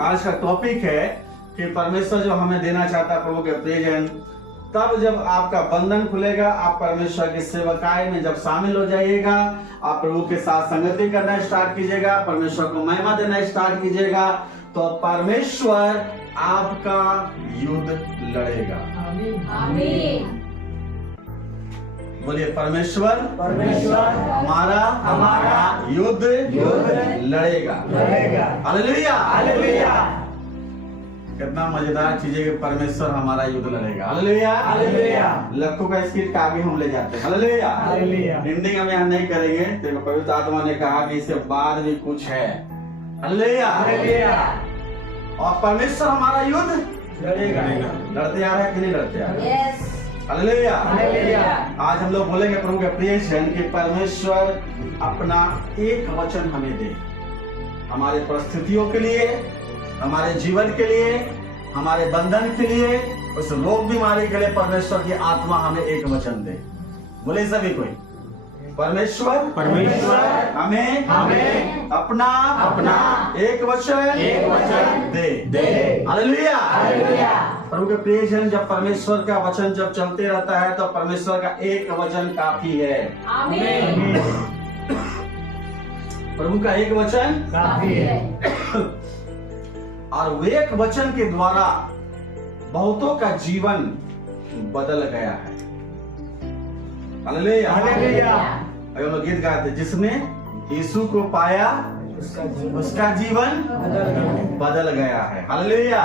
आज का टॉपिक है कि परमेश्वर जो हमें देना चाहता है प्रभु के प्रियजन, तब जब आपका बंधन खुलेगा, आप परमेश्वर की सेवकाई में जब शामिल हो जाइएगा, आप प्रभु के साथ संगति करना स्टार्ट कीजिएगा, परमेश्वर को महिमा देना स्टार्ट कीजिएगा, तो परमेश्वर आपका युद्ध लड़ेगा। आमीन। बोलिए परमेश्वर हमारा युद्ध लड़ेगा। हालेलुया। कितना मजेदार चीज है कि परमेश्वर हमारा युद्ध लड़ेगा। हालेलुया। लाखों का स्किट का आगे हम ले जाते हैं। हालेलुया। एंडिंग हम यहाँ नहीं करेंगे, देखो पवित्र आत्मा ने कहा कि इससे बाद भी कुछ है। हालेलुया। और परमेश्वर हमारा युद्ध लड़ेगा। लड़ते आ रहे हैं कि नहीं लड़ते आ रहे? यस। हालेलुया। आज हम लोग बोलेंगे प्रभु के प्रियजन कि परमेश्वर अपना एक वचन हमें दे, हमारे परिस्थितियों के लिए, हमारे जीवन के लिए, हमारे बंधन के लिए, उस रोग बीमारी के लिए परमेश्वर की आत्मा हमें एक वचन दे। बोले सभी कोई, परमेश्वर हमें अपना एक वचन दे। हालेलुया। प्रभु के प्रियजन, जब परमेश्वर का वचन जब चलते रहता है तो परमेश्वर का एक वचन काफी है। आमीन। प्रभु का एक वचन काफी है। और वे एक वचन के द्वारा बहुतों का जीवन बदल गया है। हालेलुया। अगर हम लोग गीत गाते, जिसने यीशु को पाया उसका जीवन बदल गया है। हालेलुया।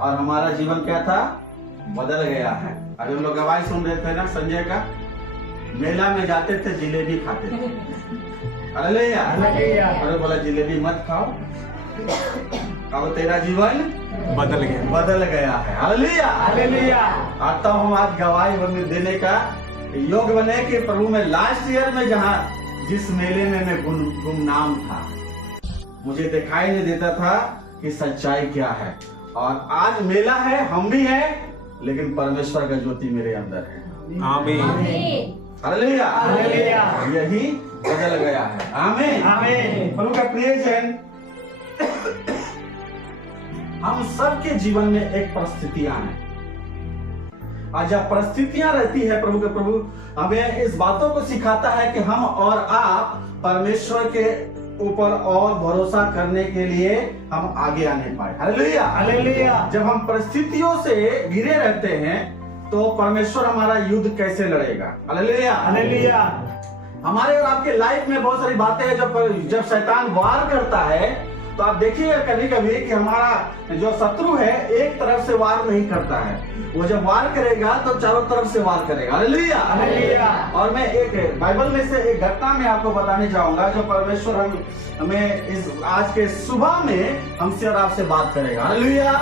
और हमारा जीवन क्या था? बदल गया है। अभी हम लोग गवाही सुन रहे थे ना संजय का, मेला में जाते थे, जिलेबी खाते थे। हालेलुया। अरे बोला जिलेबी मत खाओ, अब तेरा जीवन बदल गया है। हालेलुया। और तब हम आज गवाही देने का योग बने कि प्रभु में लास्ट ईयर में जिस मेले में मैं गुमनाम था, मुझे दिखाई नहीं देता था कि सच्चाई क्या है, और आज मेला है, हम भी हैं, लेकिन परमेश्वर का ज्योति मेरे अंदर है। आमीन। हालेलुया। यही बदल गया है। आमीन। प्रभु का प्रियजन, हम सबके जीवन में एक परिस्थितियां हैं, और जब परिस्थितियां रहती है प्रभु हमें इस बातों को सिखाता है कि हम और आप परमेश्वर के ऊपर और भरोसा करने के लिए हम आगे आने पाए। हालेलुया। जब हम परिस्थितियों से घिरे रहते हैं तो परमेश्वर हमारा युद्ध कैसे लड़ेगा? हालेलुया। हमारे और आपके लाइफ में बहुत सारी बातें हैं जब शैतान वार करता है, तो आप देखिएगा कभी कभी कि हमारा जो शत्रु है एक तरफ से वार नहीं करता है, वो जब वार करेगा तो चारों तरफ से वार करेगा। हालेलुया। और मैं एक बाइबल में से एक घटना में आपको बताने जाऊंगा जो परमेश्वर हमें इस आज के सुबह में हमसे और आपसे बात करेगा। हालेलुया।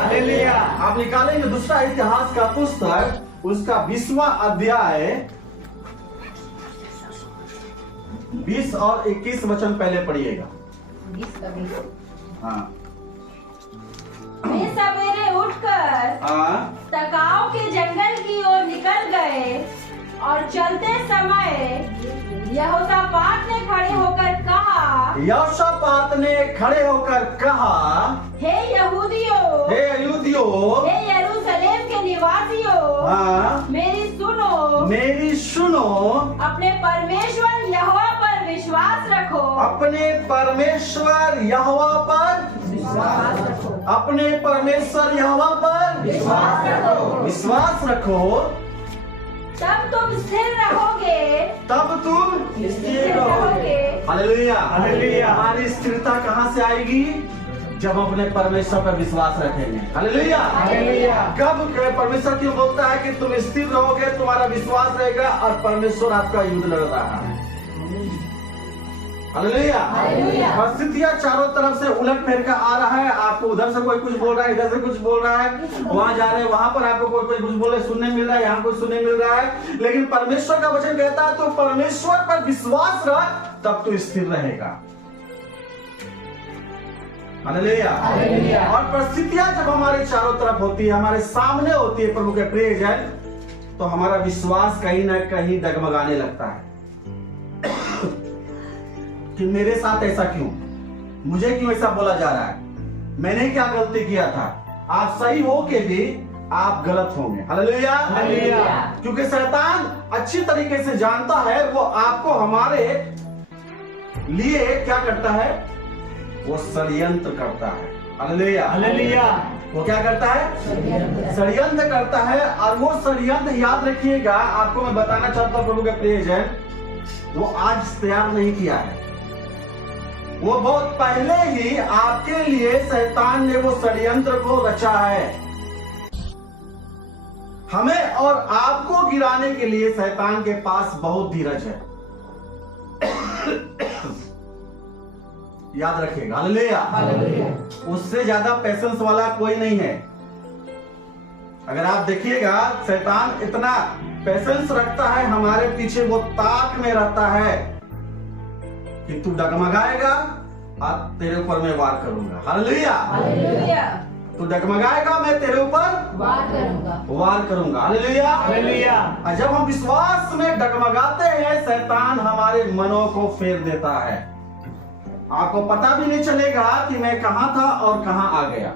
आप निकालेंगे दूसरा इतिहास का पुस्तक, उसका 20वां अध्याय 20 और 21 वचन पहले पढ़िएगा। हाँ। वे सवेरे उठकर तकाव के जंगल की ओर निकल गए, और चलते समय यहोशापात ने खड़े होकर कहा, हे यहूदियों, हे यरूशलेम के निवासियों, मेरी सुनो, अपने परमेश्वर यहोवा पर विश्वास रखो। अपने परमेश्वर यहोवा पर विश्वास रखो, तब तुम स्थिर रहोगे। हालेलुया। हमारी स्थिरता कहाँ से आएगी? जब हम अपने परमेश्वर पर विश्वास रखेंगे। हालेलुया। कब परमेश्वर क्यों बोलता है कि तुम स्थिर रहोगे, तुम्हारा विश्वास रहेगा, और परमेश्वर आपका युद्ध लड़ रहा है। हालेलुया। परिस्थितियां चारों तरफ से उलट फेर कर आ रहा है, आपको उधर से कोई कुछ बोल रहा है, इधर से कुछ बोल रहा है, वहां जा रहे हैं, वहां पर आपको कोई कुछ बोले सुनने मिल रहा है, यहाँ कुछ सुनने मिल रहा है, लेकिन परमेश्वर का वचन कहता है तो परमेश्वर पर विश्वास रख, तब तो स्थिर रहेगा। हालेलुया। और परिस्थितियां जब हमारे चारों तरफ होती है, हमारे सामने होती है प्रभु के प्रियजन, तो हमारा विश्वास कहीं ना कहीं डगमगाने लगता है कि मेरे साथ ऐसा क्यों, मुझे क्यों ऐसा बोला जा रहा है। मैंने क्या गलती किया था। आप सही हो के भी आप गलत होंगे। हालेलुया। क्योंकि शैतान अच्छी तरीके से जानता है वो आपको हमारे लिए क्या करता है, वो षड्यंत्र करता है। हालेलुया। वो क्या करता है, षड्यंत्र करता है। और वो षड्यंत्र याद रखिएगा, आपको मैं बताना चाहता हूं प्रभु के प्रियजन, वो आज तैयार नहीं किया है, वो बहुत पहले ही आपके लिए शैतान ने वो षड्यंत्र को रचा है। हमें और आपको गिराने के लिए शैतान के पास बहुत धीरज है। याद रखिएगा। हालेलुया। उससे ज्यादा पेशेंस वाला कोई नहीं है। अगर आप देखिएगा, शैतान इतना पेशेंस रखता है हमारे पीछे, वो ताक में रहता है कि तू डगमगाएगा और तेरे ऊपर मैं वार करूंगा। हालेलुया। तू डगमगाएगा, मैं तेरे ऊपर वार करूंगा। हालेलुया। और जब हम विश्वास में डगमगाते हैं, शैतान हमारे मनों को फेर देता है। आपको पता भी नहीं चलेगा कि मैं कहां था और कहां आ गया।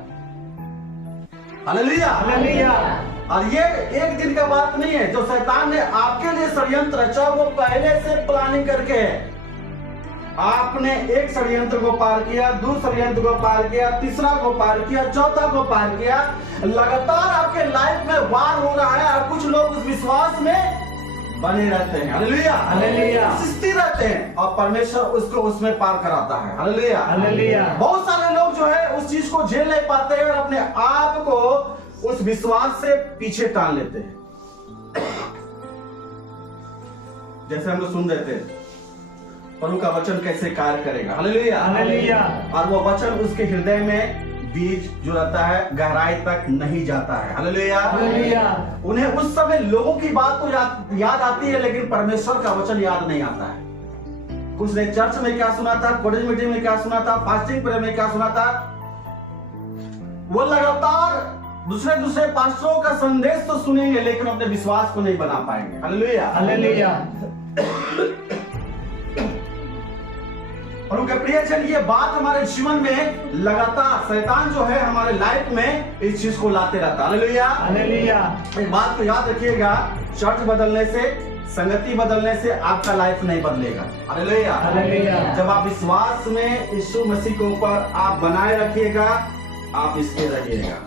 हालेलुया। और ये एक दिन का बात नहीं है। जो शैतान ने आपके लिए षड्यंत्र रचा, वो पहले से प्लानिंग करके है। आपने एक षड्यंत्र को पार किया, दूसरे षड्यंत्र को पार किया, तीसरा को पार किया, चौथा को पार किया। लगातार आपके लाइफ में वार हो रहा है और कुछ लोग उस विश्वास में बने रहते हैं। हालेलुया। स्थिर रहते हैं और परमेश्वर उसको उसमें पार कराता है। हालेलुया। बहुत सारे लोग जो है उस चीज को झेल नहीं पाते हैं और अपने आप को उस विश्वास से पीछे टाल लेते हैं। जैसे हम लोग सुन रहे थे, प्रभु का वचन कैसे कार्य करेगा। हालेलुया। और वो वचन उसके हृदय में बीज जो रहता है गहराई तक नहीं जाता है। हालेलुया। उन्हें उस समय लोगों की बात तो याद आती है, लेकिन परमेश्वर का वचन याद नहीं आता है। कुछ ने चर्च में क्या सुना था, कॉलेज मीटिंग में क्या सुना था, फास्टिंग प्रेयर में क्या सुना था, वो लगातार दूसरे पास्टरों का संदेश तो सुनेंगे, लेकिन अपने विश्वास को नहीं बना पाएंगे। हालेलुया। प्रभु के प्रियजन, ये बात हमारे जीवन में लगातार शैतान जो है हमारे लाइफ में इस चीज को लाते रहता है। हालेलुया। एक बात को याद रखिएगा, चर्च बदलने से, संगति बदलने से आपका लाइफ नहीं बदलेगा। हालेलुया। जब आप विश्वास में यीशु मसीह के ऊपर आप बनाए रखिएगा, आप इसके रहिएगा।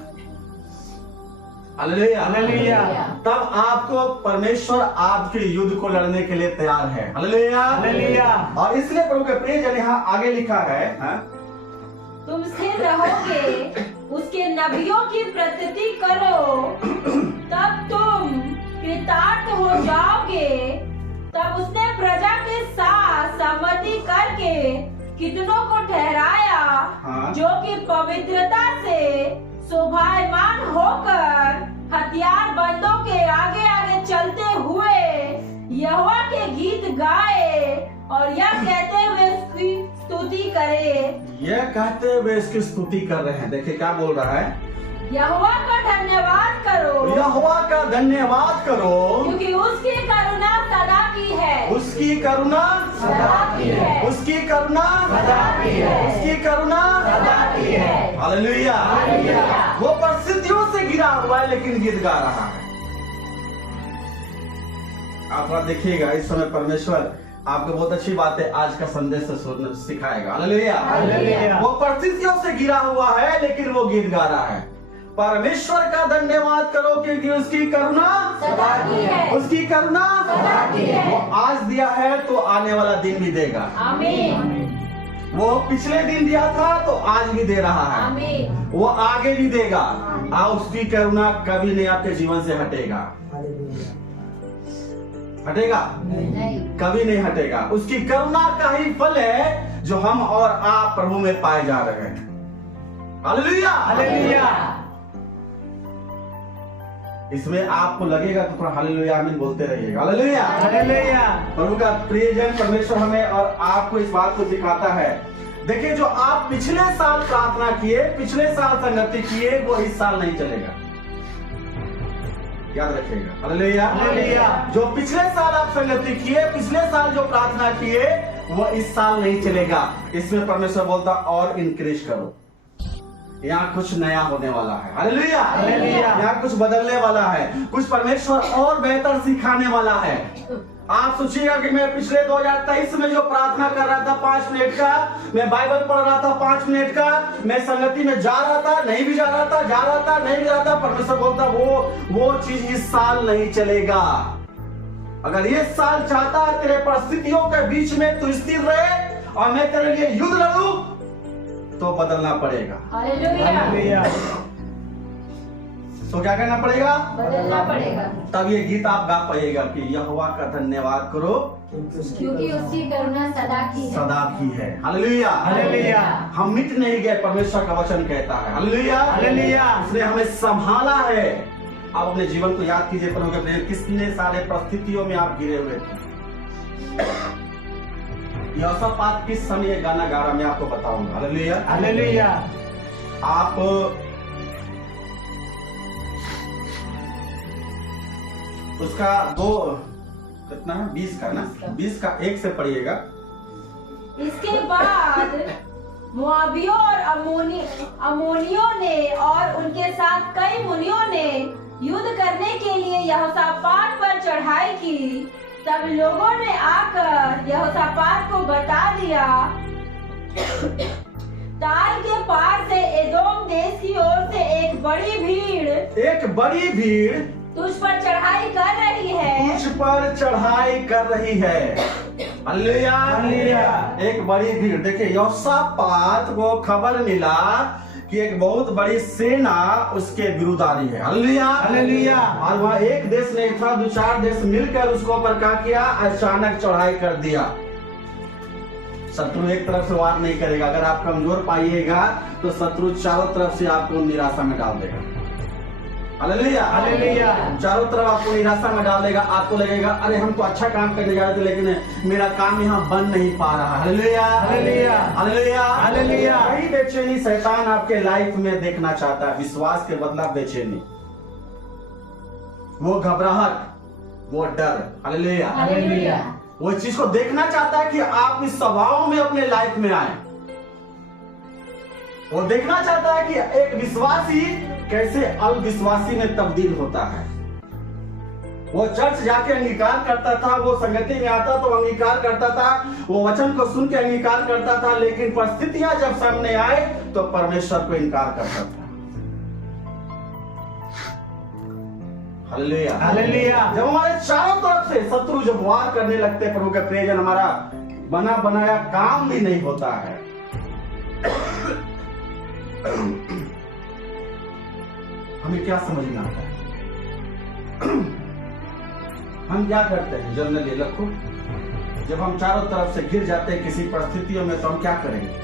हालेलुया। तब आपको परमेश्वर आपके युद्ध को लड़ने के लिए तैयार है। हालेलुया। और इसलिए प्रभु के प्रियजन यहाँ आगे लिखा है, तुम स्थिर रहोगे, उसके नबियों की प्रतीति करो, तब तुम कृतार्थ हो जाओगे। तब उसने प्रजा के साथ सहमति करके कितनों को ठहराया, जो कि पवित्रता से शोभायमान होकर हथियार बंदों के आगे आगे चलते हुए यहोवा के गीत गाए और यह कहते हुए उसकी स्तुति करे। यह कहते हुए इसकी स्तुति कर रहे हैं। देखिए क्या बोल रहा है, यहोवा का धन्यवाद करो, यहोवा का धन्यवाद करो, क्योंकि उसकी करुणा सदा की है। उसकी करुणा सदा की है। उसकी करुणा सदा की है। उसकी करुणा सदा की है। हालेलुया। वो परिस्थितियों से गिरा हुआ है, लेकिन गीत गा रहा है। आप बात देखिएगा, इस समय परमेश्वर आपको बहुत अच्छी बात है आज का संदेश से सिखाएगा। हालेलुया। वो परिस्थितियों से गिरा हुआ है, लेकिन वो गीत गा रहा है, परमेश्वर का धन्यवाद करो क्योंकि उसकी करुणा सदा की है। उसकी करुणा सदा की है। वो आज दिया है तो आने वाला दिन भी देगा। आमीन। वो पिछले दिन दिया था तो आज भी दे रहा है। आमीन। वो आगे भी देगा। उसकी करुणा कभी नहीं आपके जीवन से हटेगा। हटेगा नहीं, कभी नहीं हटेगा। उसकी करुणा का ही फल है जो हम और आप प्रभु में पाए जा रहे हैं। हालेलुया। इसमें आपको लगेगा तो थोड़ा हालेलुया आमीन बोलते रहिएगा। हालेलुया। प्रभु का प्रियजन परमेश्वर हमें और आपको इस बात को सिखाता है। देखिए, जो आप पिछले साल प्रार्थना किए, पिछले साल संगति किए, वो इस साल नहीं चलेगा। याद रखिएगा। हालेलुया। जो पिछले साल आप संगति किए, पिछले साल जो प्रार्थना किए, वो इस साल नहीं चलेगा। इसमें परमेश्वर बोलता और इंक्रीज करो, यहाँ कुछ नया होने वाला है। हालेलुया। हालेलुया। यहाँ कुछ बदलने वाला है, कुछ परमेश्वर और बेहतर सिखाने वाला है। आप सोचिएगा कि मैं पिछले 2023 में जो प्रार्थना कर रहा था 5 मिनट का, मैं बाइबल पढ़ रहा था 5 मिनट का, मैं संगति में जा रहा था, नहीं भी जा रहा था, जा रहा था, नहीं भी जा रहा था, परमेश्वर बोलता वो चीज इस साल नहीं चलेगा। अगर ये साल चाहता है तेरे परिस्थितियों के बीच में तू स्थिर रहे और मैं तेरे लिए युद्ध लड़ूं, तो बदलना पड़ेगा। हालेलुया। तो क्या करना पड़ेगा? बदलना पड़ेगा, तब ये गीत आप गा पाइएगा कि यहोवा का धन्यवाद करो क्योंकि उसकी करुणा सदा की है। सदा की है। हालेलुया। हालेलुया। हम मिट नहीं गए, परमेश्वर का वचन कहता है। हालेलुया। हालेलुया। उसने हमें संभाला है। आप अपने जीवन को याद कीजिए, प्रभु के प्रेम, कितने सारे परिस्थितियों में आप गिरे हुए थे। यहोशापात किस समय ये गाना गा रहा, मैं आपको बताऊंगा। हालेलुया। हालेलुया। आप उसका कितना है, 20 का ना, 20 का 1 से पढ़िएगा। इसके बाद मोआबियों और अमोनियों ने और उनके साथ कई मुनियों ने युद्ध करने के लिए यहोशापात पर चढ़ाई की। तब लोगों ने आकर यहोशापात को बता दिया, ताल के पार से एदोम देश की ओर से एक बड़ी भीड़ तुझ पर चढ़ाई कर रही है। तुझ पर चढ़ाई कर रही है। हालेलुया। हालेलुया। एक बड़ी भीड़। देखिए, यहोशापात को खबर मिला कि एक बहुत बड़ी सेना उसके विरुद्ध आ रही है। हालेलुया। हालेलुया। और वहाँ एक देश नहीं था, 2-4 देश मिलकर उसको पर क्या किया, अचानक चढ़ाई कर दिया। शत्रु एक तरफ से वार नहीं करेगा, अगर आप कमजोर पाइएगा तो शत्रु चारों तरफ से आपको निराशा में डाल देगा। हालेलुया। हालेलुया। चारों तरफ आपको निराशा में डाल देगा। आपको लगेगा अरे हम तो अच्छा काम करने जा रहे थे, लेकिन मेरा काम यहाँ बन नहीं पा रहा। हालेलुया। हालेलुया। हालेलुया। हालेलुया। वही बेचैनी शैतान आपके लाइफ में देखना चाहता है। विश्वास के बदला बेचैनी, वो घबराहट, वो डर। हालेलुया। हालेलुया। वो चीज को देखना चाहता है कि आप इस स्वभाव में अपने लाइफ में आए। वो देखना चाहता है कि एक विश्वासी कैसे अविश्वासी में तब्दील होता है। वो चर्च जाके अंगीकार करता था, वो संगति में आता तो अंगीकार करता था, वो वचन को सुन के अंगीकार करता था, लेकिन परिस्थितियां जब सामने आए तो परमेश्वर को इनकार करता था। हालेलुया। हालेलुया। जब हमारे चारों तरफ से शत्रु जब वार करने लगते, प्रभु के प्रियजन, हमारा बना बनाया काम भी नहीं होता है। हमें क्या समझ में आता है? हम क्या करते हैं जनरली लखो, जब हम चारों तरफ से गिर जाते हैं किसी परिस्थितियों में, तो हम क्या करेंगे?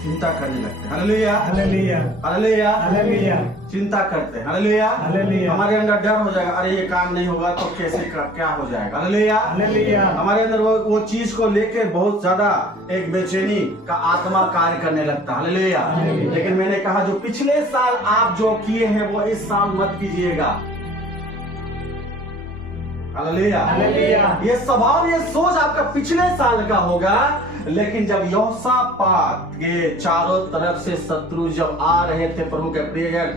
चिंता करने लगते हैं। हालेलुया। हालेलुया। हालेलुया। हालेलुया। चिंता करते हैं। हालेलुया। हालेलुया। हमारे अंदर डर हो जाएगा, अरे ये काम नहीं होगा तो कैसे क्या हो जाएगा। हालेलुया। हालेलुया। हमारे अंदर वो चीज को लेके बहुत ज्यादा एक बेचैनी का आत्मा कार्य करने लगता है। हालेलुया। हालेलुया। लेकिन मैंने कहा जो पिछले साल आप जो किए हैं वो इस साल मत कीजिएगा। हालेलुया। हालेलुया। ये स्वभाव, ये सोच आपका पिछले साल का होगा, लेकिन जब यहोशापात के चारों तरफ से शत्रु जब आ रहे थे, प्रभु के प्रियजन,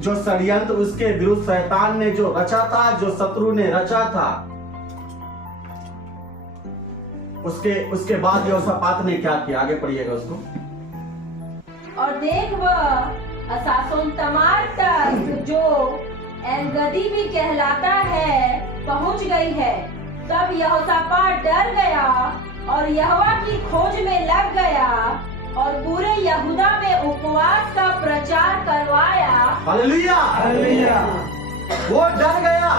जो षड्यंत्र उसके विरुद्ध शैतान ने जो रचा था, जो शत्रु ने रचा था, उसके बाद यहोशापात ने क्या किया? आगे पढ़िएगा उसको। और देख वह असासोन तमार तक, जो एलगदी भी कहलाता है, पहुंच गई है। तब यहोशापात डर गया और यहोवा की खोज में लग गया और पूरे यहूदा में उपवास का प्रचार करवाया। हालेलुया। हालेलुया। वो डर गया,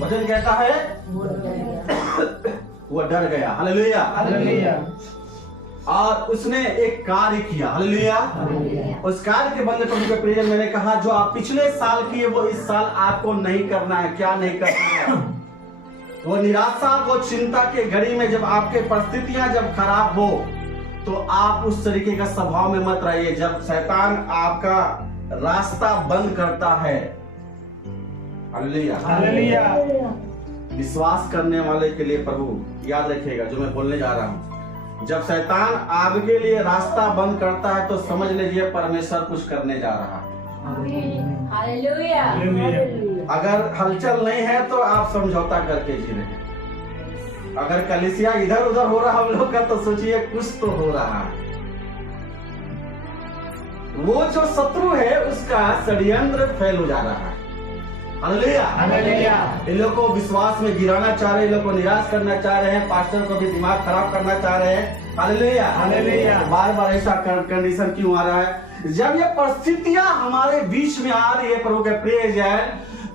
वचन कहता है वो डर गया। हालेलुया। हालेलुया। और उसने एक कार्य किया। हालेलुया। उस कार्य के बदले प्रभु के प्रियजन, मैंने कहा जो आप पिछले साल किए वो इस साल आपको नहीं करना है। क्या नहीं करना है? वो निराशा, वो चिंता के घड़ी में जब आपके परिस्थितियां जब खराब हो, तो आप उस तरीके का स्वभाव में मत रहिए। जब शैतान आपका रास्ता बंद करता है, हालेलुया, हालेलुया। विश्वास करने वाले के लिए प्रभु याद रखिएगा जो मैं बोलने जा रहा हूं, जब शैतान आपके लिए रास्ता बंद करता है तो समझ लीजिए परमेश्वर कुछ करने जा रहा है। हालेलुया। अगर हलचल नहीं है तो आप समझौता करके जी रहे हैं। अगर कलीसिया इधर उधर हो रहा हम लोग का तो सोचिए कुछ तो हो रहा है। वो जो शत्रु है उसका षड्यंत्र फैल हो जा रहा है। Hallelujah, hallelujah. इन लोग को विश्वास में गिराना चाह रहे हैं, इन लोग को निराश करना चाह रहे हैं, पास्टर को भी दिमाग खराब करना चाह रहे हैं। Hallelujah, hallelujah. बार बार ऐसा कंडीशन क्यों आ रहा है? जब ये परिस्थितियां हमारे बीच में आ रही है प्रभु के प्रिय जन,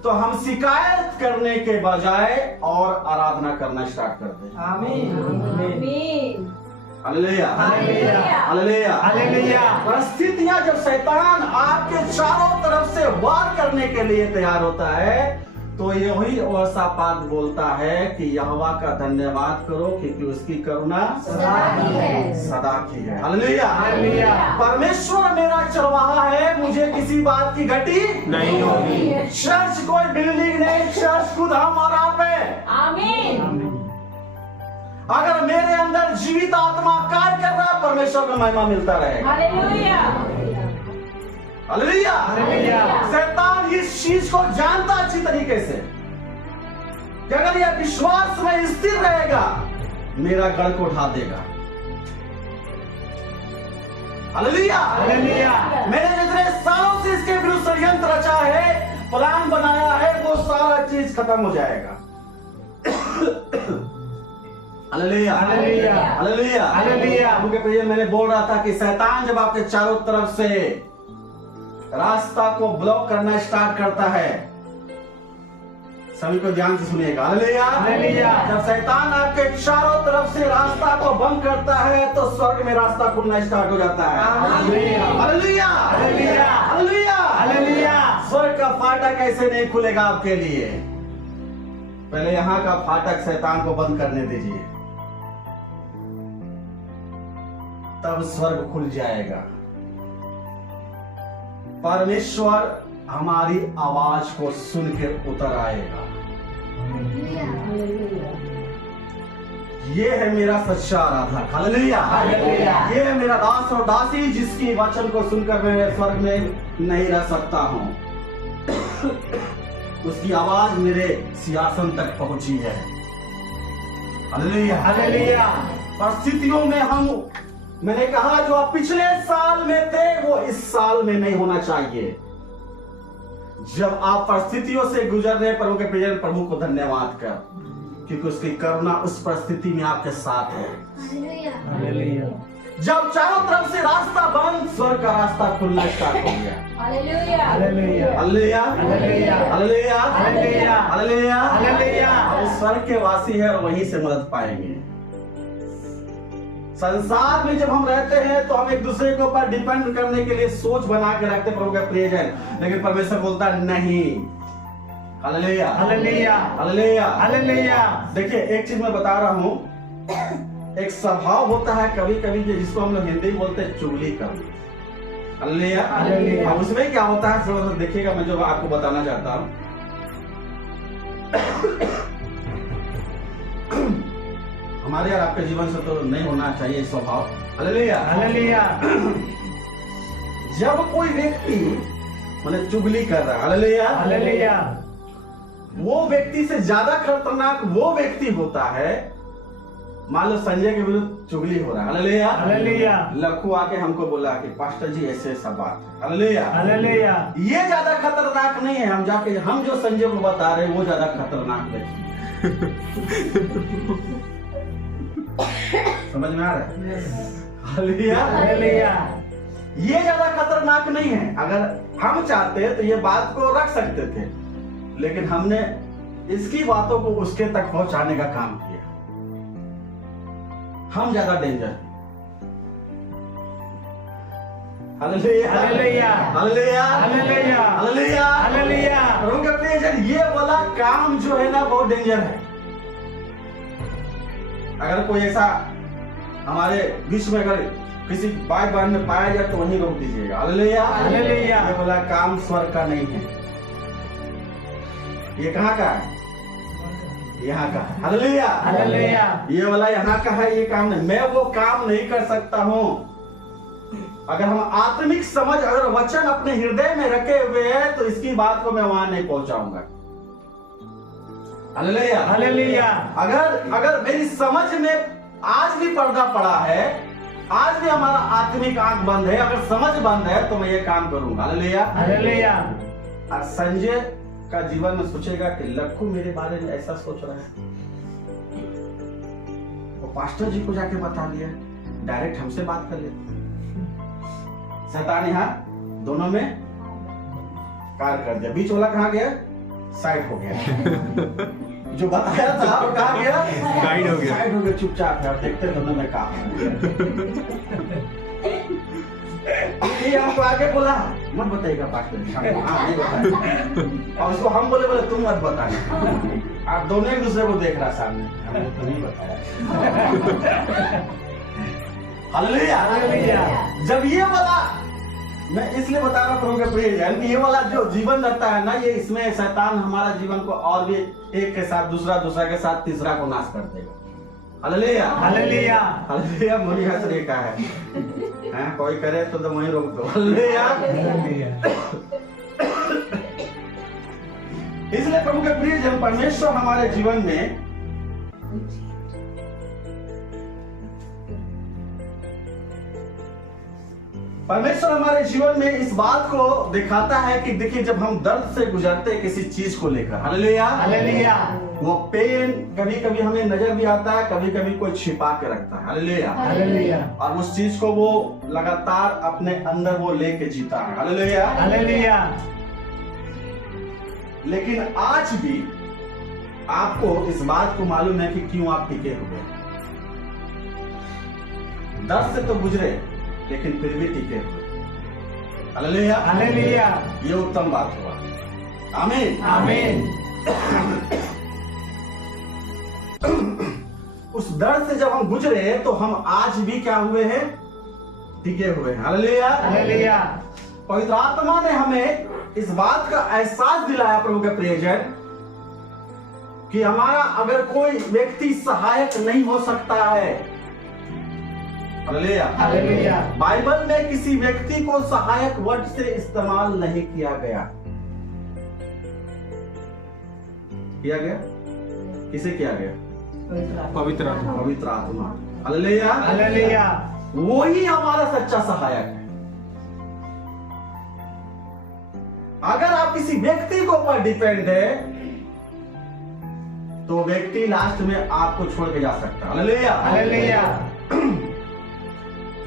तो हम शिकायत करने के बजाय और आराधना करना स्टार्ट करते हैं। आमीन। Hallelujah, hallelujah. Hallelujah, hallelujah. परिस्थितियां जब शैतान आपके चारों तरफ से वार करने के लिए तैयार होता है तो यही यहोशापात बोलता है कि यहोवा का धन्यवाद करो क्योंकि उसकी करुणा सदा की है। सदा की है। Hallelujah, hallelujah. परमेश्वर मेरा चरवाहा है, मुझे किसी बात की घटी नहीं होगी। चर्च कोई बिल्डिंग नहीं, चर्च खुद हम और आप है। आमीन। अगर मेरे अंदर जीवित आत्मा कार्य कर रहा है, परमेश्वर का महिमा मिलता रहेगा। हालेलुया। हालेलुया। हालेलुया। शैतान इस चीज को जानता अच्छी तरीके से कि अगर यह विश्वास में स्थिर रहेगा मेरा गढ़ को उठा देगा। Hallelujah, hallelujah. मैंने जितने सालों से इसके विरुद्ध षड्यंत्र रचा है, प्लान बनाया है, वो सारा चीज खत्म हो जाएगा। Hallelujah, hallelujah. Hallelujah, hallelujah. क्योंकि पहले मैंने बोल रहा था कि शैतान जब आपके चारों तरफ से रास्ता को ब्लॉक करना स्टार्ट करता है, सभी को ध्यान से सुनिएगा। Hallelujah, hallelujah. जब शैतान आपके चारों तरफ से रास्ता को बंद करता है तो स्वर्ग में रास्ता खुलना स्टार्ट हो जाता है। Hallelujah. Hallelujah, hallelujah. Hallelujah, hallelujah. स्वर्ग का फाटक ऐसे नहीं खुलेगा आपके लिए। पहले यहाँ का फाटक शैतान को बंद करने दीजिए, तब स्वर्ग खुल जाएगा। परमेश्वर हमारी आवाज को सुन के उतर आएगा। ये है मेरा सच्चा आराधक। Hallelujah, hallelujah. ये है मेरा दास और दासी जिसकी वचन को सुनकर मैं स्वर्ग में नहीं रह सकता हूं। उसकी आवाज मेरे सिंहासन तक पहुंची है। Hallelujah, hallelujah. परिस्थितियों में मैंने कहा जो आप पिछले साल में थे वो इस साल में नहीं होना चाहिए। जब आप परिस्थितियों से गुजर रहे प्रभु के प्रिय प्रभु को धन्यवाद कर, क्योंकि उसकी करुणा उस परिस्थिति में आपके साथ है। हालेलुया। जब चारों तरफ से रास्ता बंद, स्वर्ग का रास्ता खुलना स्टार्ट हो गया। Hallelujah. Hallelujah. Hallelujah, hallelujah. Hallelujah, hallelujah. Hallelujah, hallelujah. हम स्वर्ग के वासी है और वहीं से मदद पाएंगे। संसार में जब हम रहते हैं तो हम एक दूसरे के ऊपर डिपेंड करने के लिए सोच बना के रखते प्रभु के प्रियजन, लेकिन परमेश्वर बोलता है नहीं। Hallelujah, hallelujah. Hallelujah, hallelujah. देखिए एक चीज मैं बता रहा हूं, एक स्वभाव होता है कभी कभी जिसको हम लोग हिंदी में बोलते हैं चुगली करना। Hallelujah, hallelujah. अब उसमें क्या होता है थोड़ा सा देखिएगा, मैं जो आपको बताना चाहता हूं। हमारे और आपके जीवन से तो नहीं होना चाहिए स्वभाव। Hallelujah, hallelujah. जब कोई व्यक्ति मतलब चुगली कर रहा है, हालेलुया, हालेलुया। वो व्यक्ति से ज्यादा खतरनाक वो व्यक्ति होता है। मान लो संजय के विरुद्ध चुगली हो रहा है, हालेलुया, हालेलुया। लखू आके हमको बोला कि पास्टर जी ऐसे ऐसा बात है, हालेलुया, हालेलुया। ये ज्यादा खतरनाक नहीं है। हम जो संजय को बता रहे हैं वो ज्यादा खतरनाक व्यक्ति समझ में आ रहा है? Hallelujah, hallelujah. ये ज्यादा खतरनाक नहीं है। अगर हम चाहते तो ये बात को रख सकते थे, लेकिन हमने इसकी बातों को उसके तक पहुंचाने का काम किया। हम ज्यादा danger. Hallelujah, hallelujah. Hallelujah, hallelujah. Hallelujah, hallelujah. प्रभु के प्रियजन, ये वाला काम जो है ना बहुत डेंजर है। अगर कोई ऐसा हमारे बीच में अगर किसी बाइक बांध में पाया जाए तो वहीं रोक दीजिएगा। Hallelujah, hallelujah. ये वाला काम स्वर्ग का नहीं है। ये कहाँ का है? यहाँ का है। हालेलुया। हालेलुया। ये वाला यहाँ का है, ये काम नहीं, मैं वो काम नहीं कर सकता हूँ। अगर हम आत्मिक समझ, अगर वचन अपने हृदय में रखे हुए हैं तो इसकी बात को मैं वहां नहीं पहुंचाऊंगा। हालेलुया। हालेलुया। अगर मेरी समझ में आज भी पर्दा पड़ा है, आज भी हमारा आत्मिक आंख बंद है, अगर समझ बंद है तो मैं ये काम करूंगा। हालेलुया। हालेलुया। और संजय का जीवन में सोचेगा कि लक्कू मेरे बारे में ऐसा सोच रहा है, वो पास्टर जी को जाके बता दिया, डायरेक्ट हमसे बात कर ले। शैतान यहाँ दोनों में कार्य कर दिया, बीच वाला कहाँ गया? साइड हो गया। जो बताया था वो कहाँ गया? साइड हो गया। साइड हो गया, चुपचाप है, देखते दोनों में काम ये हमको आगे बोला मत बताइएगा पास्टर जी, हाँ नहीं बताया। और उसको हम बोले तुम मत बताना। आप दोनों एक दूसरे को देख रहा सामने, हमने तो नहीं बताया। हालेलुया। हालेलुया। जब ये वाला, मैं इसलिए बता रहा हूँ प्रभु के प्रिय जन, ये वाला जो जीवन रहता है ना, ये इसमें शैतान हमारा जीवन को और भी एक के साथ दूसरा के साथ तीसरा को नाश कर देगा। हालेलुया। हालेलुया। हालेलुया। मोनी हंसने का है, हाँ, कोई करे तो वहीं रोक दो। हालेलुया। हालेलुया। इसलिए प्रभु के प्रिय जन, परमेश्वर हमारे जीवन में इस बात को दिखाता है कि देखिए, जब हम दर्द से गुजरते हैं किसी चीज को लेकर, हालेलुया, हालेलुया। वो पेन कभी कभी हमें नजर भी आता है, कभी कभी कोई छिपा के रखता है। हालेलुया। हालेलुया। और उस चीज को वो लगातार अपने अंदर वो लेके जीता है। हालेलुया। हालेलुया। लेकिन आज भी आपको इस बात को मालूम है कि क्यों आप टिके हुए हैं। दर्द से तो गुजरे लेकिन फिर भी टिके हुए। हालेलुया। हालेलुया। ये उत्तम बात हुआ। आमीन। आमीन। उस दर्द से जब हम गुजरे तो हम आज भी क्या हुए हैं? टिके हुए हैं। हालेलुया। हालेलुया। पवित्र आत्मा ने हमें इस बात का एहसास दिलाया प्रभु के प्रियजन कि हमारा अगर कोई व्यक्ति सहायक नहीं हो सकता है, हालेलुया, हालेलुया। बाइबल में किसी व्यक्ति को सहायक वर्ड से इस्तेमाल नहीं किया गया। किया गया? किसे किया गया? पवित्र आत्मा। पवित्र आत्मा। हालेलुया। हालेलुया। वो ही हमारा सच्चा सहायक है। अगर आप किसी व्यक्ति के ऊपर डिपेंड है तो व्यक्ति लास्ट में आपको छोड़ के जा सकता है। हालेलुया। हालेलुया।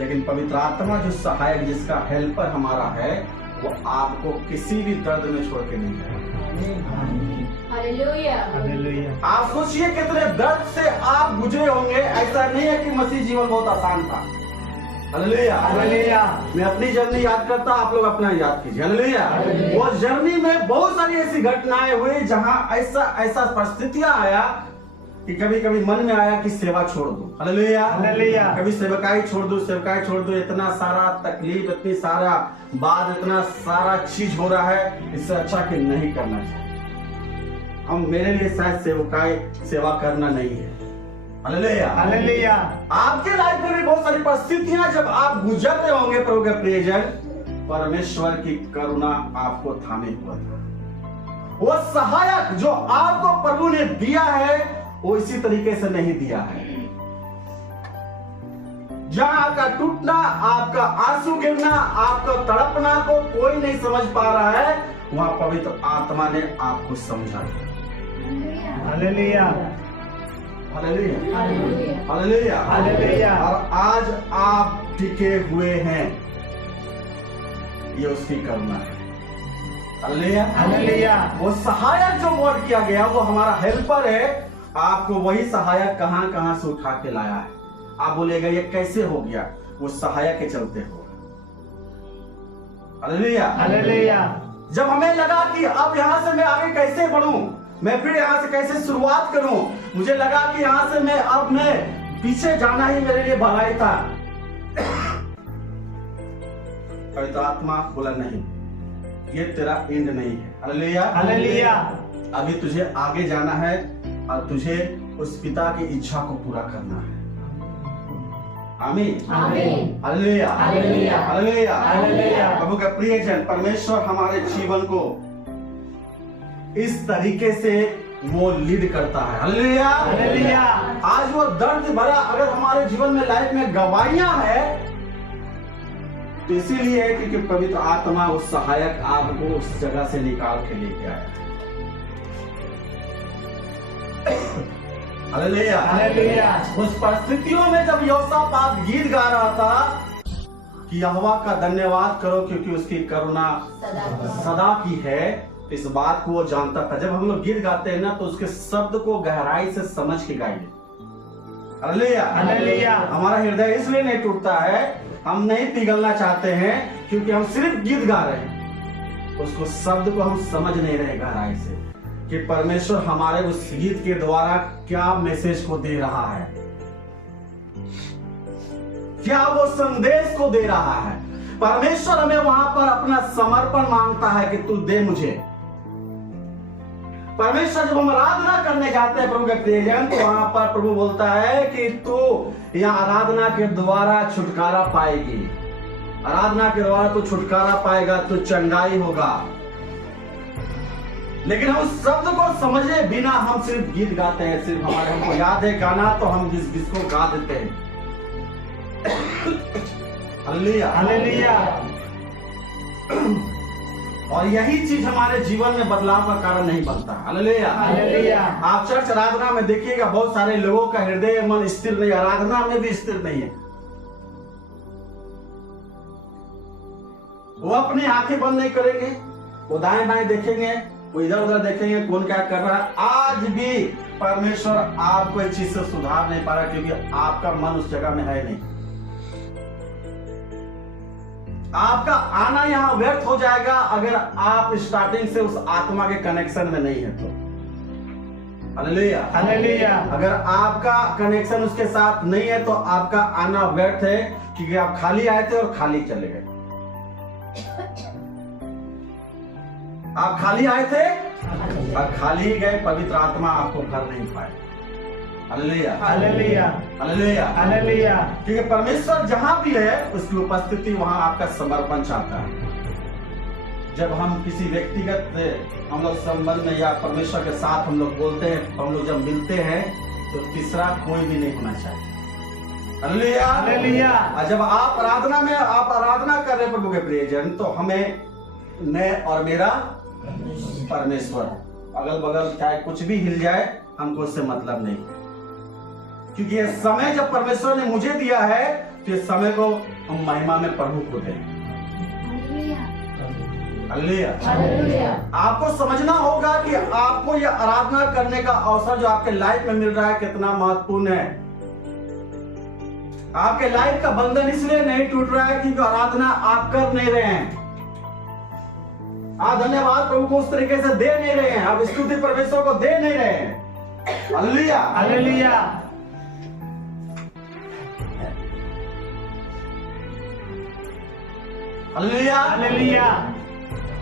लेकिन पवित्र आत्मा जो सहायक, जिसका हेल्पर हमारा है, वो आपको किसी भी दर्द में छोड़ के नहीं जाएगा। हालेलुया। हालेलुया। आप सोचिए कितने दर्द से आप गुजरे होंगे। ऐसा नहीं है कि मसीह जीवन बहुत आसान था। हालेलुया। हालेलुया। मैं अपनी जर्नी याद करता, आप लोग अपना याद कीजिए। हालेलुया। वो जर्नी में बहुत सारी ऐसी घटनाएं हुई जहां ऐसा परिस्थितियां आया कि कभी कभी मन में आया कि सेवा छोड़ दो। हालेलुया। हालेलुया। कभी सेवकाई छोड़ दो, इतना सारा तकलीफ, इतनी सारा बात, इतना सारा चीज हो रहा है, इससे अच्छा कि नहीं करना चाहिए। हम, मेरे लिए शायद सेवा करना नहीं है। हालेलुया। हालेलुया। आपके लाइफ में भी बहुत सारी परिस्थितियां जब आप गुजर रहे होंगे प्रभु के प्रियजन, परमेश्वर की करुणा आपको थामे हुआ था। वो सहायक जो आपको प्रभु ने दिया है वो इसी तरीके से नहीं दिया है। जहां आपका टूटना, आपका आंसू गिरना, आपका तड़पना को कोई नहीं समझ पा रहा है, वहां पवित्र आत्मा ने आपको समझा। Hallelujah. Hallelujah. Hallelujah. Hallelujah. Hallelujah. और आज आप टिके हुए हैं, ये उसकी करुणा है। हालेलुया। हालेलुया। वो सहायक जो वर्ड किया गया वो हमारा हेल्पर है। आपको वही सहायक कहां कहां से उठा के लाया है। आप बोलेगा ये कैसे हो गया? वो सहायक के चलते हो। हालेलुया। हालेलुया। जब हमें लगा कि अब यहां से मैं आगे कैसे बढ़ूं, मैं फिर यहां से कैसे शुरुआत करूं, मुझे लगा कि यहां से मैं पीछे जाना ही मेरे लिए भलाई था। पवित्र आत्मा बोला नहीं, ये तेरा एंड नहीं है। हालेलुया। हालेलुया। अभी तुझे आगे जाना है, और तुझे उस पिता की इच्छा को पूरा करना है। आमीन। आमीन। हालेलुया। हालेलुया। हालेलुया। हालेलुया। प्रभु के प्रियजन, परमेश्वर हमारे जीवन को इस तरीके से वो लीड करता है। हालेलुया। हालेलुया। आज वो दर्द भरा अगर हमारे जीवन में लाइफ में गवाहियां है तो इसीलिए है क्योंकि पवित्र आत्मा उस सहायक आपको उस जगह से निकाल के लेके आया। हालेलुया। हालेलुया। उस परिस्थितियों में जब यहोशापात गीत गा रहा था कि यहोवा का धन्यवाद करो क्योंकि उसकी करुणा सदा की है, इस बात को वो जानता था। जब हम लोग गीत गाते हैं ना तो उसके शब्द को गहराई से समझ के गाइए। हालेलुया। हालेलुया। हमारा हृदय इसलिए नहीं टूटता है, हम नहीं पिघलना चाहते हैं क्योंकि हम सिर्फ गीत गा रहे हैं, उसको शब्द को हम समझ नहीं रहे गहराई से कि परमेश्वर हमारे उस गीत के द्वारा क्या मैसेज को दे रहा है, क्या वो संदेश को दे रहा है। परमेश्वर हमें वहां पर अपना समर्पण मांगता है कि तू दे मुझे। परमेश्वर जब हम आराधना करने जाते हैं प्रभु के प्रियजन तो वहां पर प्रभु बोलता है कि तू यहाँ आराधना के द्वारा छुटकारा पाएगी, आराधना के द्वारा तू छुटकारा पाएगा, तू चंगाई होगा। लेकिन हम उस शब्द को समझे बिना हम सिर्फ गीत गाते हैं, सिर्फ हमारे हमको याद है गाना तो हम जिसको गा देते हैं। हालेलुया। हालेलुया। और यही चीज हमारे जीवन में बदलाव का कारण नहीं बनता। हालेलुया। हालेलुया। आप चर्च आराधना में देखिएगा बहुत सारे लोगों का हृदय मन स्थिर नहीं, आराधना में भी स्थिर नहीं है। वो अपनी आंखें बंद नहीं करेंगे, वो दाएं बाएं देखेंगे, वो इधर उधर देखेंगे कौन क्या कर रहा है। आज भी परमेश्वर आपको इस चीज से सुधार नहीं पा रहा क्योंकि आपका मन उस जगह में है नहीं। आपका आना यहां व्यर्थ हो जाएगा अगर आप स्टार्टिंग से उस आत्मा के कनेक्शन में नहीं है तो। हालेलुया। हालेलुया। अगर आपका कनेक्शन उसके साथ नहीं है तो आपका आना व्यर्थ है क्योंकि आप खाली आए थे और खाली चले गए। आप खाली आए थे और खाली ही गए, पवित्र आत्मा आपको भर नहीं पाए। हालेलुया। हालेलुया। हालेलुया। हालेलुया। क्योंकि परमेश्वर जहां भी है उसकी उपस्थिति वहां आपका समर्पण चाहता है। जब हम किसी व्यक्तिगत हम लोग संबंध में या परमेश्वर के साथ हम लोग बोलते हैं, हम लोग जब मिलते हैं तो तीसरा कोई भी नहीं होना चाहिए। हालेलुया। हालेलुया। और जब आप आराधना में आप आराधना कर रहे हैं प्रभु के प्रियजन तो हमें मैं और मेरा परमेश्वर, अगल बगल चाहे कुछ भी हिल जाए हमको उससे मतलब नहीं, क्योंकि ये समय जब परमेश्वर ने मुझे दिया है तो इस समय को हम महिमा में प्रभु को दें। हालेलुया। हालेलुया। आपको समझना होगा कि आपको ये आराधना करने का अवसर जो आपके लाइफ में मिल रहा है कितना महत्वपूर्ण है। आपके लाइफ का बंधन इसलिए नहीं टूट रहा है क्योंकि आराधना आप कर नहीं रहे हैं, आप धन्यवाद प्रभु को उस तरीके से दे नहीं रहे हैं, आप स्तुति परमेश्वर को दे नहीं रहे हैं। हालेलुया। हालेलुया। हालेलुया। हालेलुया।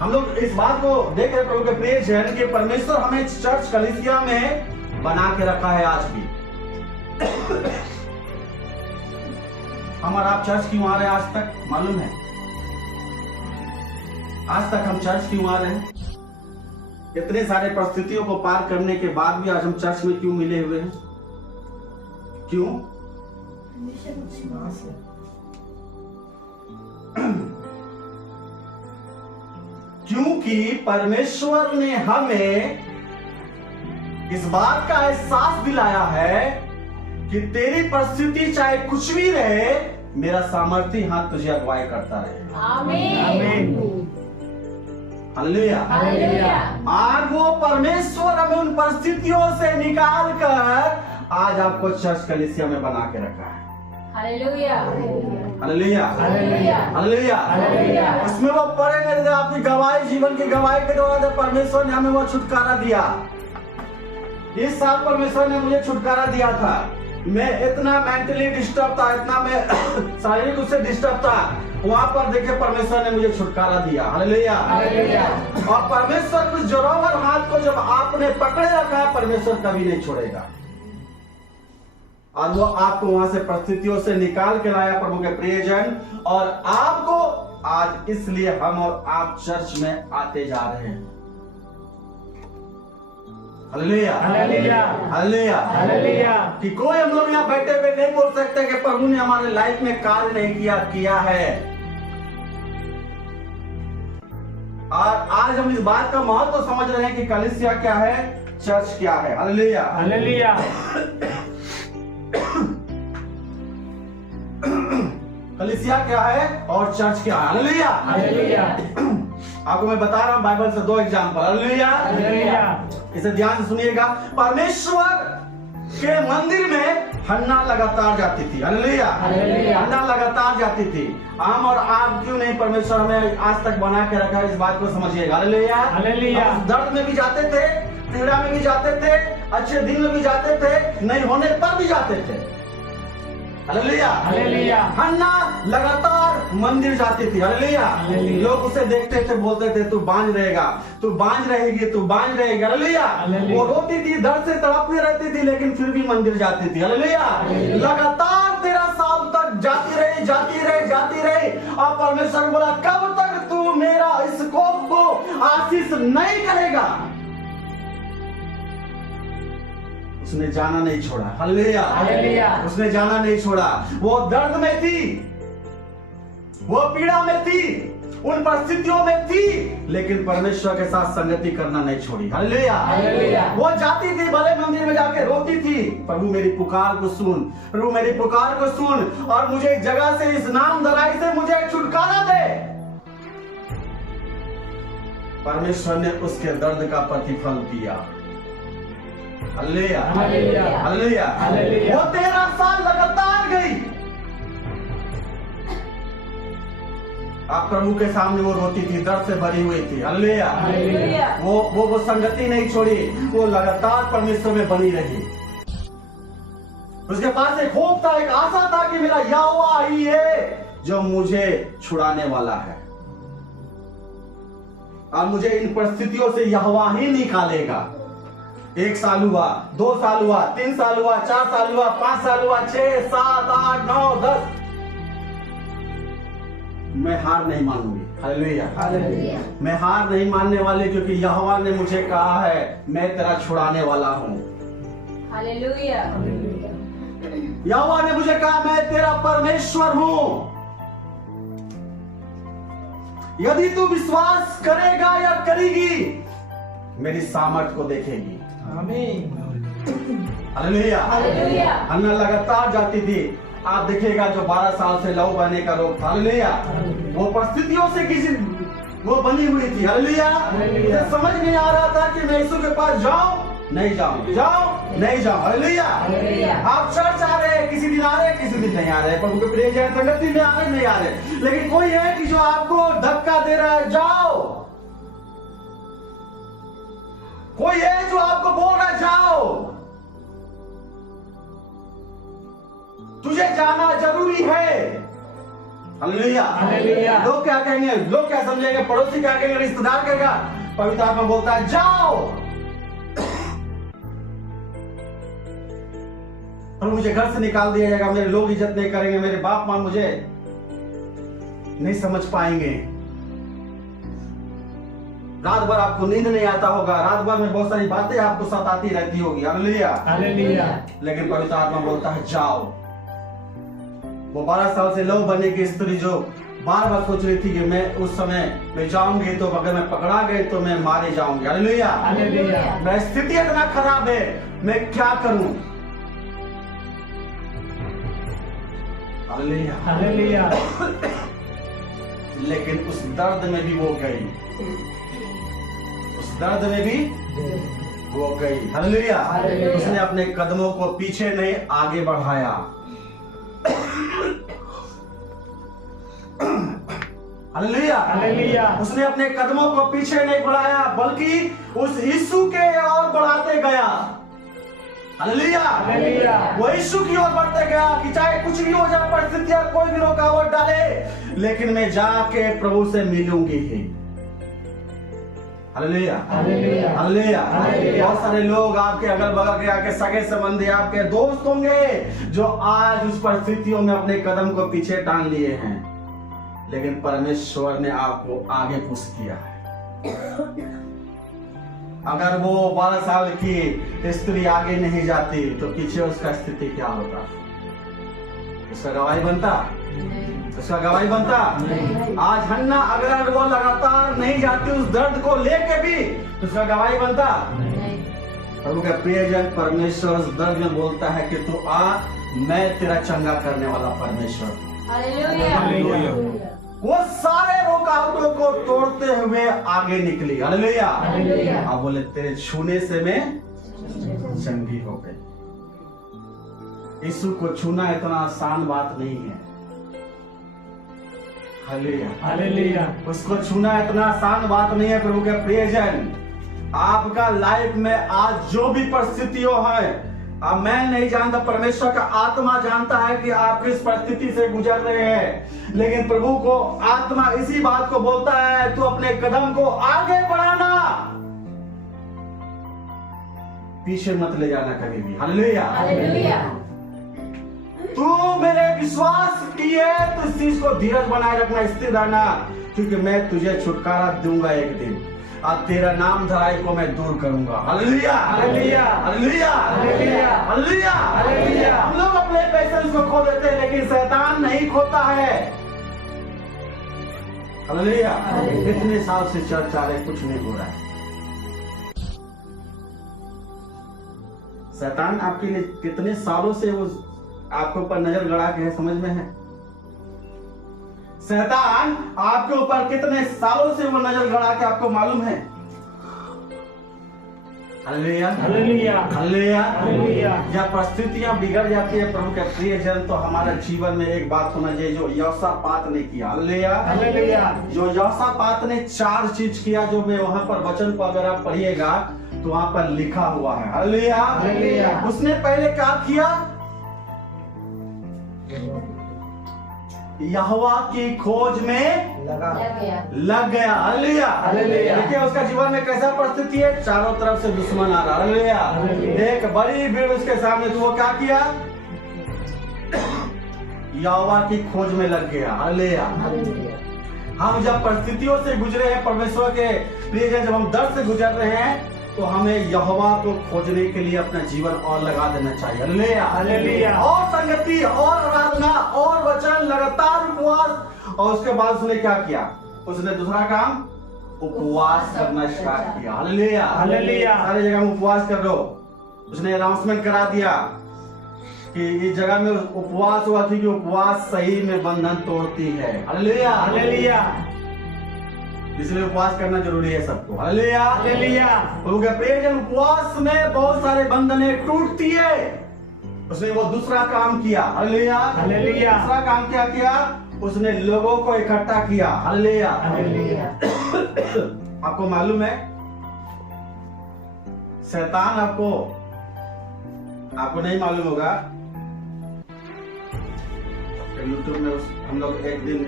हम लोग इस बात को देख रहे प्रभु के प्रिय जन कि परमेश्वर हमें चर्च कलीसिया में बना के रखा है। आज भी हम और आप चर्च क्यों आ रहे हैं आज तक मालूम है? आज तक हम चर्च क्यों आ रहे हैं? इतने सारे परिस्थितियों को पार करने के बाद भी आज हम चर्च में क्यों मिले हुए हैं? क्यों? क्योंकि परमेश्वर ने हमें इस बात का एहसास दिलाया है कि तेरी परिस्थिति चाहे कुछ भी रहे, मेरा सामर्थ्य हाथ तुझे अगुवाई करता रहे। आमीन। हालेलुया। हालेलुया। आज वो परमेश्वर हमें उन परिस्थितियों से निकाल कर आज आपको चर्च कलीसिया में बना के रखा है। Hallelujah. Hallelujah. Hallelujah. Hallelujah. Hallelujah. उसमें वो पड़े नहीं थे, आपकी गवाही, जीवन की गवाही के द्वारा जब परमेश्वर ने हमें वो छुटकारा दिया। इस साल परमेश्वर ने मुझे छुटकारा दिया था मैं इतना मेंटली डिस्टर्ब था, इतना मैं शारीरिक रूप से डिस्टर्ब था, वहां पर देखिए परमेश्वर ने मुझे छुटकारा दिया। हालेलुया। और परमेश्वर उस जोरावर हाथ को जब आपने पकड़े रखा है, परमेश्वर कभी नहीं छोड़ेगा। और वो आपको वहां से परिस्थितियों से निकाल के लाया प्रभु के प्रियजन, और आपको आज इसलिए हम और आप चर्च में आते जा रहे हैं। Hallelujah, hallelujah, hallelujah, hallelujah. कि कोई हम लोग यहाँ बैठे हुए नहीं बोल सकते कि प्रभु ने हमारे लाइफ में कार्य नहीं किया है। और आज हम इस बात का महत्व तो समझ रहे हैं कि कलीसिया क्या है, चर्च क्या है। Hallelujah, hallelujah. कलीसिया क्या है और चर्च क्या है। हालेलुया, हालेलुया, आपको मैं बता रहा हूं बाइबल से 2 एग्जाम्पल। Hallelujah, hallelujah. इसे ध्यान से सुनिएगा। परमेश्वर के मंदिर में हन्ना लगातार जाती थी। Hallelujah, hallelujah. हन्ना लगातार जाती थी। हम और आप क्यों नहीं, परमेश्वर हमें आज तक बना के रखा है, इस बात को समझिएगा। Hallelujah, hallelujah. हम दर्द में भी जाते थे, पीड़ा में भी जाते थे, अच्छे दिन में भी जाते थे, नहीं होने पर भी जाते थे। Hallelujah, hallelujah. हन्ना लगातार मंदिर जाती थी। Hallelujah, hallelujah. लोग उसे देखते थे, बोलते थे तू बांझ रहेगा, तू बांझ रहेगी, तू बांझ रहेगी। Hallelujah, hallelujah. वो रोती थी, दर्द से तड़पती रहती थी, लेकिन फिर भी मंदिर जाती थी। हालेलुया, लगातार 13 साल तक जाती रही, जाती रही, जाती रही। और परमेश्वर बोला कब तक तू मेरा इस कोप को आशीष नहीं करेगा। उसने जाना नहीं छोड़ा। Hallelujah, hallelujah. उसने जाना नहीं छोड़ा। वो दर्द में थी, वो पीड़ा में थी, उन परिस्थितियों में थी, लेकिन परमेश्वर के साथ संगति करना नहीं छोड़ी। Hallelujah, hallelujah. वो जाती थी, भले मंदिर में जाके रोती थी, प्रभु मेरी पुकार को सुन, प्रभु मेरी पुकार को सुन, और मुझे इस जगह से, इस नाम धराई से मुझे छुटकारा दे। परमेश्वर ने उसके दर्द का प्रतिफल दिया। Hallelujah, hallelujah, hallelujah. हालेलुया। वो 13 साल लगातार गई। आप प्रभु के सामने वो रोती थी, दर्द से भरी हुई थी। Hallelujah, hallelujah. वो संगति नहीं छोड़ी, वो लगातार परमेश्वर में बनी रही। उसके पास एक होप था, एक आशा था कि मेरा यहोवा ही है जो मुझे छुड़ाने वाला है, और मुझे इन परिस्थितियों से यहोवा ही निकालेगा। 1 साल हुआ, 2 साल हुआ, 3 साल हुआ, 4 साल हुआ, 5 साल हुआ, 6, 7, 8, 9, 10। मैं हार नहीं मानूंगी। Hallelujah, hallelujah. मैं हार नहीं मानने वाली, क्योंकि यहोवा ने मुझे कहा है मैं तेरा छुड़ाने वाला हूं। हालेलुया। यहोवा ने मुझे कहा मैं तेरा परमेश्वर हूं। यदि तू विश्वास करेगा या करेगी, मेरी सामर्थ को देखेगी। आमीन। Hallelujah, hallelujah. हन्ना लगातार जाती थी। आप देखिएगा जो 12 साल से लहू बहने का रोग था, हालेलुया, वो परिस्थितियों से किसी वो बनी हुई थी। Hallelujah, hallelujah. उसे समझ नहीं आ रहा था कि मैं यीशु के पास जाऊं नहीं जाऊं, जाऊं नहीं जाऊं। Hallelujah, hallelujah. आप चर्च आ रहे हैं, किसी दिन आ रहे हैं, किसी दिन नहीं आ रहे, प्रभु के प्रिय जन संगति में आ रहे नहीं आ रहे, लेकिन कोई है कि जो आपको धक्का दे रहा है जाओ। कोई है जो आपको बोल रहा है जाओ, तुझे जाना जरूरी है। Hallelujah, hallelujah. लोग क्या कहेंगे, लोग क्या समझेंगे, पड़ोसी क्या कहेंगे, रिश्तेदार कहेगा, पवित्र आत्मा बोलता है जाओ। और मुझे घर से निकाल दिया जाएगा, मेरे लोग इज्जत नहीं करेंगे, मेरे बाप मां मुझे नहीं समझ पाएंगे। रात भर आपको नींद नहीं आता होगा, रात भर में बहुत सारी बातें आपको सताती रहती होगी। Hallelujah, hallelujah. लेकिन पवित्र आत्मा बोलता है जाओ। वो 12 साल से लहू बनने की स्त्री जो बार बार सोच रही थी कि मैं उस समय मैं जाऊंगी तो अगर मैं पकड़ा गई तो मैं मारे जाऊंगी। Hallelujah, hallelujah. मेरी स्थिति इतना खराब है, मैं क्या करूं। Hallelujah, hallelujah. लेकिन उस दर्द में भी वो गई, उस दर्द में भी वो गई। Hallelujah, hallelujah. उसने अपने कदमों को पीछे नहीं आगे बढ़ाया। Hallelujah, hallelujah. उसने अपने कदमों को पीछे नहीं बढ़ाया, बल्कि उस यीशु के और बढ़ाते गया। हालेलुया। हालेलुया। वो यीशु की ओर बढ़ते गया कि चाहे कुछ भी हो जाए, परिस्थितियां कोई भी रुकावट डाले, लेकिन मैं जाके प्रभु से मिलूंगी ही। हालेलुया। हालेलुया। हालेलुया। हालेलुया। बहुत सारे लोग आपके अगल बगल के, आपके सगे संबंधी, आपके दोस्त होंगे जो आज उस परिस्थितियों में अपने कदम को पीछे टांग लिए हैं, लेकिन परमेश्वर ने आपको आगे पुश किया है। अगर वो 12 साल की स्त्री आगे नहीं जाती तो पीछे उसका स्थिति क्या होता? उसका गवाही बनता? उसका गवाही बनता? आज हन्ना अगर वो लगातार नहीं जाती उस दर्द को लेके भी, तो उसका गवाही बनता? प्रभु का प्रियजन, परमेश्वर उस दर्द में बोलता है कि तू आ, मैं तेरा चंगा करने वाला परमेश्वर। हालेलुया। वो सारे रुकावटों को तोड़ते हुए आगे निकली। हालेलुया। हालेलुया। आप बोले तेरे छूने से मैं चंगी हो गई। यीशु को छूना इतना आसान बात नहीं है। हालेलुया। हालेलुया। उसको छूना इतना आसान बात नहीं है। प्रभु के प्रियजन, आपका लाइफ में आज जो भी परिस्थितियों है, अब मैं नहीं जानता, परमेश्वर का आत्मा जानता है कि आप किस परिस्थिति से गुजर रहे हैं, लेकिन प्रभु को आत्मा इसी बात को बोलता है, तू अपने कदम को आगे बढ़ाना, पीछे मत ले जाना कभी भी। हालेलुया। हालेलुया। तू मेरे विश्वास किए तो इस चीज को धीरज बनाए रखना, स्थिर रहना, क्योंकि मैं तुझे छुटकारा दूंगा एक दिन, और तेरा नाम धराई को मैं दूर करूंगा। Hallelujah. Hallelujah. Hallelujah. Hallelujah. Hallelujah. Hallelujah. हम लोग अपने पेशेंस को खो देते हैं, लेकिन शैतान नहीं खोता है। हालेलुया। कितने साल से चर्च आ रहे, कुछ नहीं हो रहा है। शैतान आपके लिए कितने सालों से वो आपके ऊपर नजर गड़ा के है, समझ में है? शैतान आपके ऊपर कितने सालों से वो नजर गड़ा के आपको मालूम है? हालेलुया। हालेलुया। हालेलुया। हालेलुया। जब परिस्थितियां बिगड़ जाती है प्रभु के प्रियजन, तो हमारे जीवन में एक बात होना चाहिए जो यहोशापात ने किया। हालेलुया। हालेलुया। जो यहोशापात ने 4 चीज किया, जो मैं वहां पर वचन को अगर आप पढ़िएगा तो वहां पर लिखा हुआ है। हालेलुया। हालेलुया। उसने पहले क्या किया? यहोवा की खोज में लगा। लग गया। हालेलुया। हालेलुया। देखिए उसका जीवन में कैसा परिस्थिति है, चारों तरफ से दुश्मन आ रहा। हालेलुया। हालेलुया। एक बड़ी भीड़ उसके सामने, तो वो क्या किया? यहोवा की खोज में लग गया। हालेलुया। हम जब परिस्थितियों से गुजरे हैं, परमेश्वर के प्रियजन, जब हम दर्द से गुजर रहे हैं, तो हमें यहोवा को खोजने के लिए अपना जीवन और लगा देना चाहिए। हालेलुया। हालेलुया। और संगति और आराधना और वचन, लगातार उपवास। और उसके बाद उसने क्या किया? उसने दूसरा काम उपवास करना स्टार्ट किया। हालेलुया। हालेलुया। सारी जगह में उपवास कर लो। उसने अनाउंसमेंट करा दिया कि इस जगह में उपवास हुआ थी कि उपवास सही में बंधन तोड़ती है। हालेलुया। हालेलुया। इसलिए उपवास करना जरूरी है सबको। हालेलुया। हालेलुया। प्रभु के प्रियजन, उपवास में बहुत सारे बंधने टूटती है। उसने वो दूसरा काम किया। हालेलुया। हालेलुया। दूसरा काम क्या किया? उसने लोगों को इकट्ठा किया। हालेलुया। हालेलुया। आपको मालूम है, शैतान आपको नहीं मालूम होगा, यूट्यूब में हम लोग एक दिन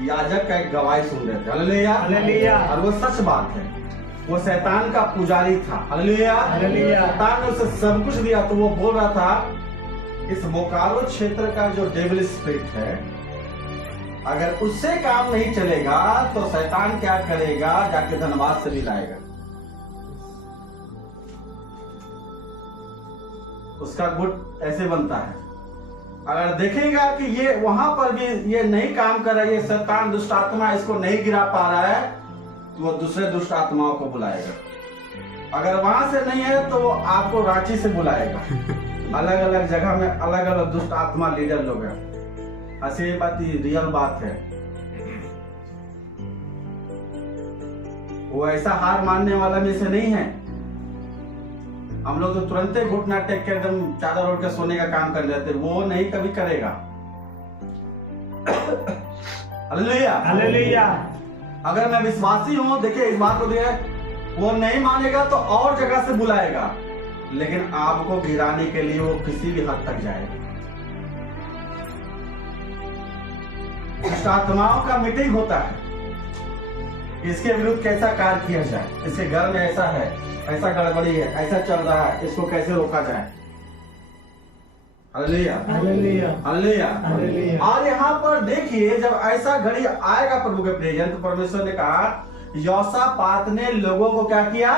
याजक का एक गवाही सुन रहे थे। हालेलुया। हालेलुया। और वो सच बात है, वो शैतान का पुजारी था। हालेलुया। हालेलुया। शैतान ने उसे सब कुछ दिया, तो वो बोल रहा था, इस बोकारो क्षेत्र का जो डेविल स्पिरिट है, अगर उससे काम नहीं चलेगा तो शैतान क्या करेगा? जाके धनबाद से भी लाएगा। उसका गुट ऐसे बनता है, अगर देखेगा कि ये वहां पर भी ये नहीं काम कर रहा है, ये शैतान दुष्ट आत्मा इसको नहीं गिरा पा रहा है, तो वो दूसरे दुष्ट आत्माओं को बुलाएगा। अगर वहां से नहीं है तो वो आपको रांची से बुलाएगा। अलग अलग जगह में अलग अलग दुष्ट आत्मा लीडर लोग हैं। ऐसी बात, रियल बात है। वो ऐसा हार मानने वाला में से नहीं है। हम लोग तो तुरंत घुटना टेक के एकदम चादर ओढ़ के सोने का काम कर लेते, वो नहीं कभी करेगा। हालेलुया। हालेलुया। अगर मैं विश्वासी हूं, देखिए इस बात को देखिए, वो नहीं मानेगा तो और जगह से बुलाएगा। लेकिन आपको गिराने के लिए वो किसी भी हद तक जाएगा। दुष्ट आत्माओं का मीटिंग होता है, इसके विरुद्ध कैसा कार्य किया जाए, इसके घर में ऐसा है, ऐसा गड़बड़ी है, ऐसा चल रहा है, इसको कैसे रोका जाए। Hallelujah, hallelujah, hallelujah, hallelujah. और यहाँ पर देखिए, जब ऐसा घड़ी आएगा प्रभु के प्रियजन, तो परमेश्वर ने कहा, यहोशापात ने लोगों को क्या किया?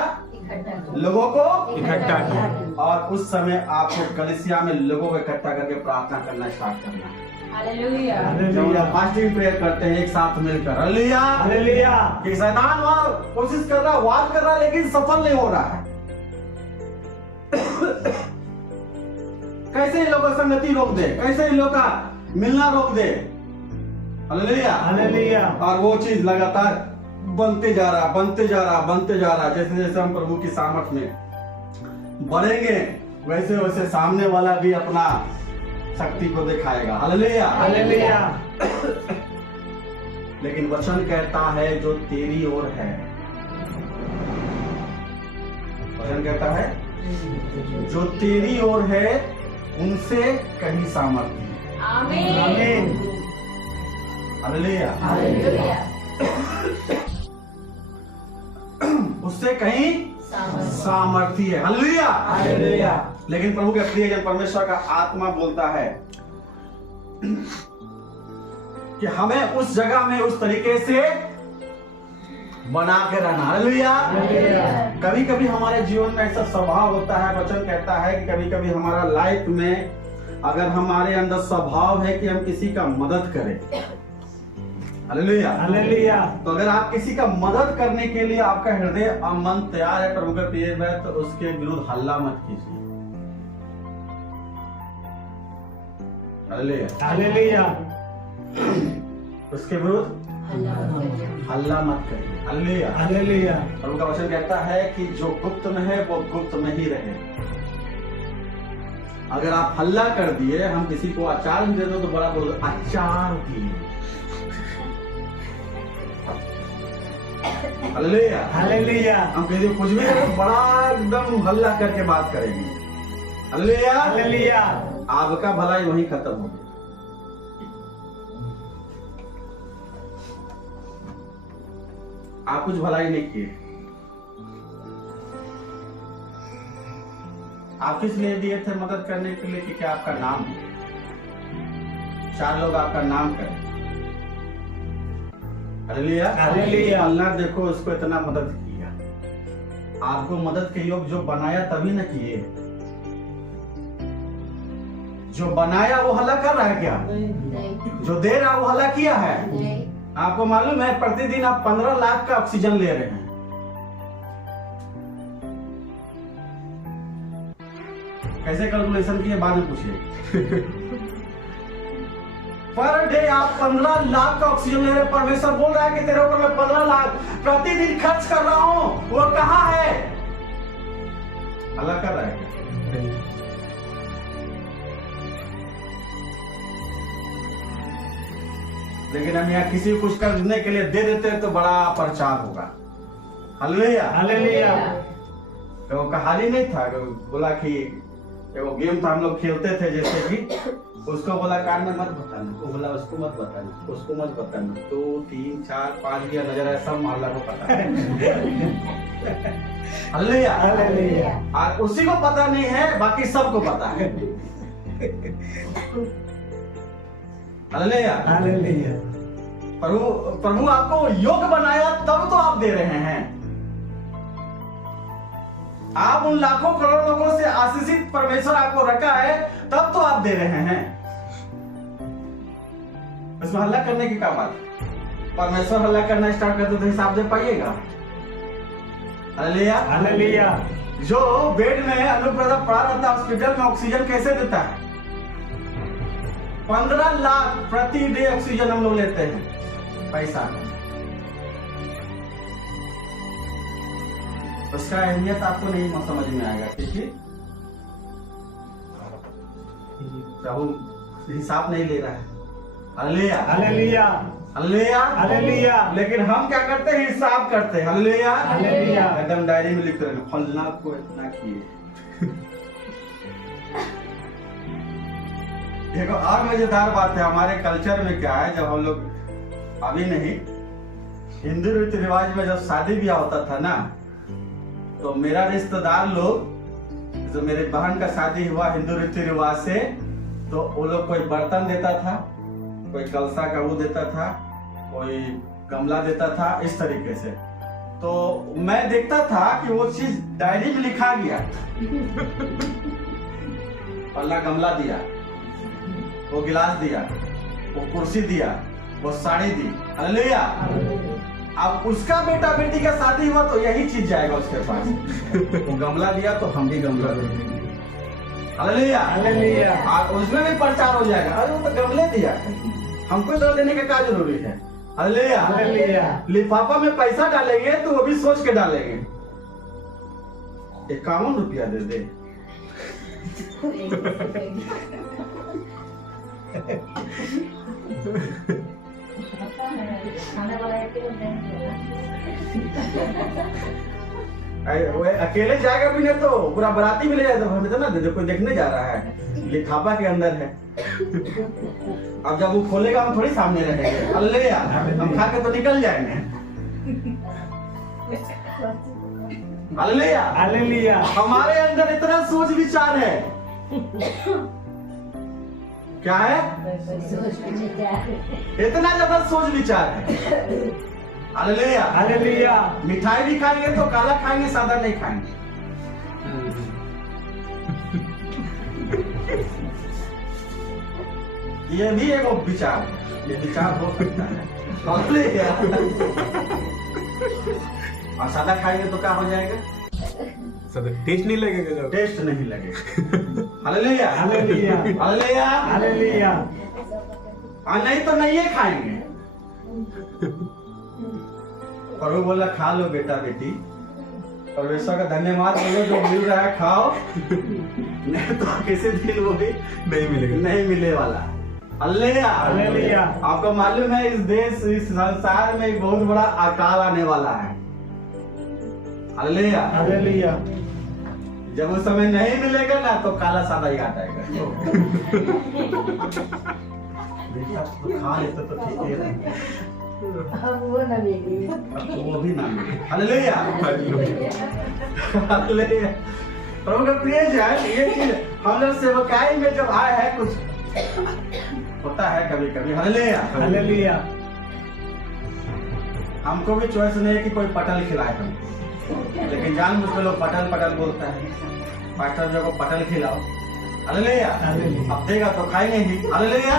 लोगों को इकट्ठा किया। और उस समय आपको कलीसिया में लोगों को इकट्ठा करके प्रार्थना करना स्टार्ट करना है। हालेलुया, जब हम लोग फास्टिंग प्रेयर करते हैं एक साथ मिलकर, हालेलुया, हालेलुया। कि शैतान वहां कोशिश कर रहा है, वार कर रहा है, लेकिन सफल नहीं हो रहा है। कैसे इन लोगों का संगति रोक दे, कैसे इन लोगों का मिलना रोक दे। Hallelujah, hallelujah. और वो चीज लगातार बनते जा रहा, बनते जा रहा, बनते जा रहा। जैसे जैसे हम प्रभु की सामर्थ में बढ़ेंगे, वैसे वैसे सामने वाला भी अपना शक्ति को दिखाएगा। Hallelujah, hallelujah. लेकिन वचन कहता है जो तेरी ओर है, वचन कहता है जो तेरी ओर है उनसे कहीं सामर्थ्य है। आमीन, आमीन। हालेलुया, हालेलुया, उससे कहीं सामर्थ्य है। Hallelujah, hallelujah. लेकिन प्रभु के प्रिय जन, परमेश्वर का आत्मा बोलता है कि हमें उस जगह में उस तरीके से बना के रहना। हालेलुया। कभी कभी हमारे जीवन में ऐसा स्वभाव होता है, वचन कहता है कि कभी कभी हमारा लाइफ में अगर हमारे अंदर स्वभाव है कि हम किसी का मदद करें। Hallelujah, hallelujah. तो अगर आप किसी का मदद करने के लिए आपका हृदय और मन तैयार है प्रभु के प्रिय में, तो उसके विरुद्ध हल्ला मत कीजिए। Hallelujah, hallelujah. उसके विरुद्ध हल्ला मत करिए। Hallelujah, hallelujah. प्रभु का वचन कहता है कि जो गुप्त में है वो गुप्त में ही रहे। अगर आप हल्ला कर दिए, हम किसी को अचार दे दो तो बड़ा बोल अचार दिए। Hallelujah, hallelujah. हम किसी को कुछ भी करें, बड़ा एकदम हल्ला करके बात करेंगे। Hallelujah, hallelujah. आपका भलाई वहीं खत्म हो गया। आप कुछ भलाई नहीं किए। आप किस लिए दिए थे? मदद करने के लिए कि क्या आपका नाम है, चार लोग आपका नाम करें। Hallelujah, hallelujah. अल्लाह देखो उसको इतना मदद किया, आपको मदद के योग जो बनाया तभी न किए। जो बनाया वो हल्ला कर रहा है क्या? जो दे रहा वो हल्ला किया है? आपको मालूम है प्रतिदिन आप 15 लाख का ऑक्सीजन ले रहे हैं। कैसे कैलकुलेशन किए बाद में पूछिए। पर डे आप 15 लाख का ऑक्सीजन ले रहे हैं। परमेश्वर बोल रहा है कि तेरे ऊपर मैं 15 लाख प्रतिदिन खर्च कर रहा हूं, वो कहां है? अल्लाह कर रहा है क्या? लेकिन हम यहाँ किसी को कुछ करने के लिए दे देते हैं तो बड़ा प्रचार होगा। Hallelujah, hallelujah. तो कहानी नहीं था, बोला कि वो गेम था हम लोग खेलते थे, जैसे कि उसको बोला कान में मत बताना, वो बोला उसको मत बताना, उसको मत बताना, 2 3 4 5 दिया नजर है, सब मोहल्ला को पता है। Hallelujah, hallelujah. और उसी को पता नहीं है, बाकी सबको पता है। Hallelujah, hallelujah. प्रभु आपको योग्य बनाया तब तो आप दे रहे हैं। आप उन लाखों करोड़ लोगों से आशीषित परमेश्वर आपको रखा है, तब तो आप दे रहे हैं। इसमें हल्ला करने की क्या बात? परमेश्वर हल्ला करना स्टार्ट कर दो तो हिसाब दे पाइएगा। Hallelujah, hallelujah. जो बेड में अनुप्रदा पड़ा रहता है हॉस्पिटल में, ऑक्सीजन कैसे देता है? 15 लाख प्रति डे ऑक्सीजन हम लोग लेते हैं पैसा। उसका अहमियत आपको नहीं समझ में आएगा, ठीक है? प्रभु हिसाब नहीं ले रहा है। Hallelujah, hallelujah. Hallelujah, hallelujah. लेकिन हम क्या करते हैं? हिसाब करते हैं। Hallelujah, hallelujah. एकदम डायरी में लिख रहे हैं, फलना को इतना किए, देखो और मजेदार बात है, हमारे कल्चर में क्या है, जब हम लोग अभी नहीं, हिंदू रीति रिवाज में जब शादी ब्याह होता था ना, तो मेरा रिश्तेदार लोग, जो मेरे बहन का शादी हुआ हिंदू रीति रिवाज से, तो वो लोग कोई बर्तन देता था, कोई कलसा का वो देता था, कोई गमला देता था, इस तरीके से। तो मैं देखता था कि वो चीज डायरी में लिखा गया, पल्ला गमला दिया, वो गिलास दिया, वो कुर्सी दिया, वो साड़ी दी, हालेलुया। अब उसका बेटा बेटी का शादी हुआ तो यही चीज जाएगा उसके पास। वो गमला दिया तो हम भी गमला देंगे, हालेलुया हालेलुया। और उसमें भी प्रचार हो जाएगा, अरे वो तो गमले दिया, हमको इधर देने का क्या जरूरी है, हालेलुया हालेलुया। लिफाफा में पैसा डालेंगे तो वो भी सोच के डालेंगे, 51 रुपया दे दे। वो अकेले जाएगा भी नहीं तो पूरा बराती भी ले जाएगा, तो हमें तो ना दे, कोई देखने जा रहा है, लिफाफा के अंदर है। अब जब वो खोलेगा हम थोड़ी सामने रहेंगे, हालेलुया, हम खा के तो निकल जाएंगे, हालेलुया हालेलुया। हमारे अंदर इतना सोच विचार है, क्या है, इतना ज्यादा सोच विचार है, हालेलुया हालेलुया। मिठाई भी खाएंगे तो काला खाएंगे, सादा नहीं खाएंगे। ये भी एक विचार है, ये विचार हो सकता है, हालेलुया। और सादा खाएंगे तो क्या हो जाएगा, टेस्ट नहीं लगेगा जब, टेस्ट नहीं लगेगा, हालेलुया हालेलुया। हालेलुया। हालेलुया। और नहीं तो नहीं है खाएंगे। और वो बोला खा लो बेटा बेटी, परमेश्वर का धन्यवाद बोलो, जो मिल रहा है खाओ, नहीं तो किसी दिन वो भी नहीं मिलेगा, नहीं मिले वाला, हालेलुया हालेलुया। आपको मालूम है इस देश, इस संसार में एक बहुत बड़ा अकाल आने वाला है, हालेलुया। हालेलुया। जब उस समय नहीं मिलेगा ना तो काला सादा ही आ जाएगा। बेटा तो खा लेते तो ठीक ही रहेगा, अब तो वो भी ना मिले, हालेलुया हालेलुया। प्रभु का प्रिय जन, ये चीज हम लोग सेवकाई में जब आए हैं, कुछ होता है कभी कभी, हालेलुया हालेलुया। हमको भी चॉइस नहीं है कि कोई पटल खिलाए हमको, लेकिन जानबूझ के लोग पटल पटल बोलता है, मास्टर जी को पटल खिलाओ, हालेलुया, हालेलुया। अब देगा तो खाएंगे ही, हालेलुया।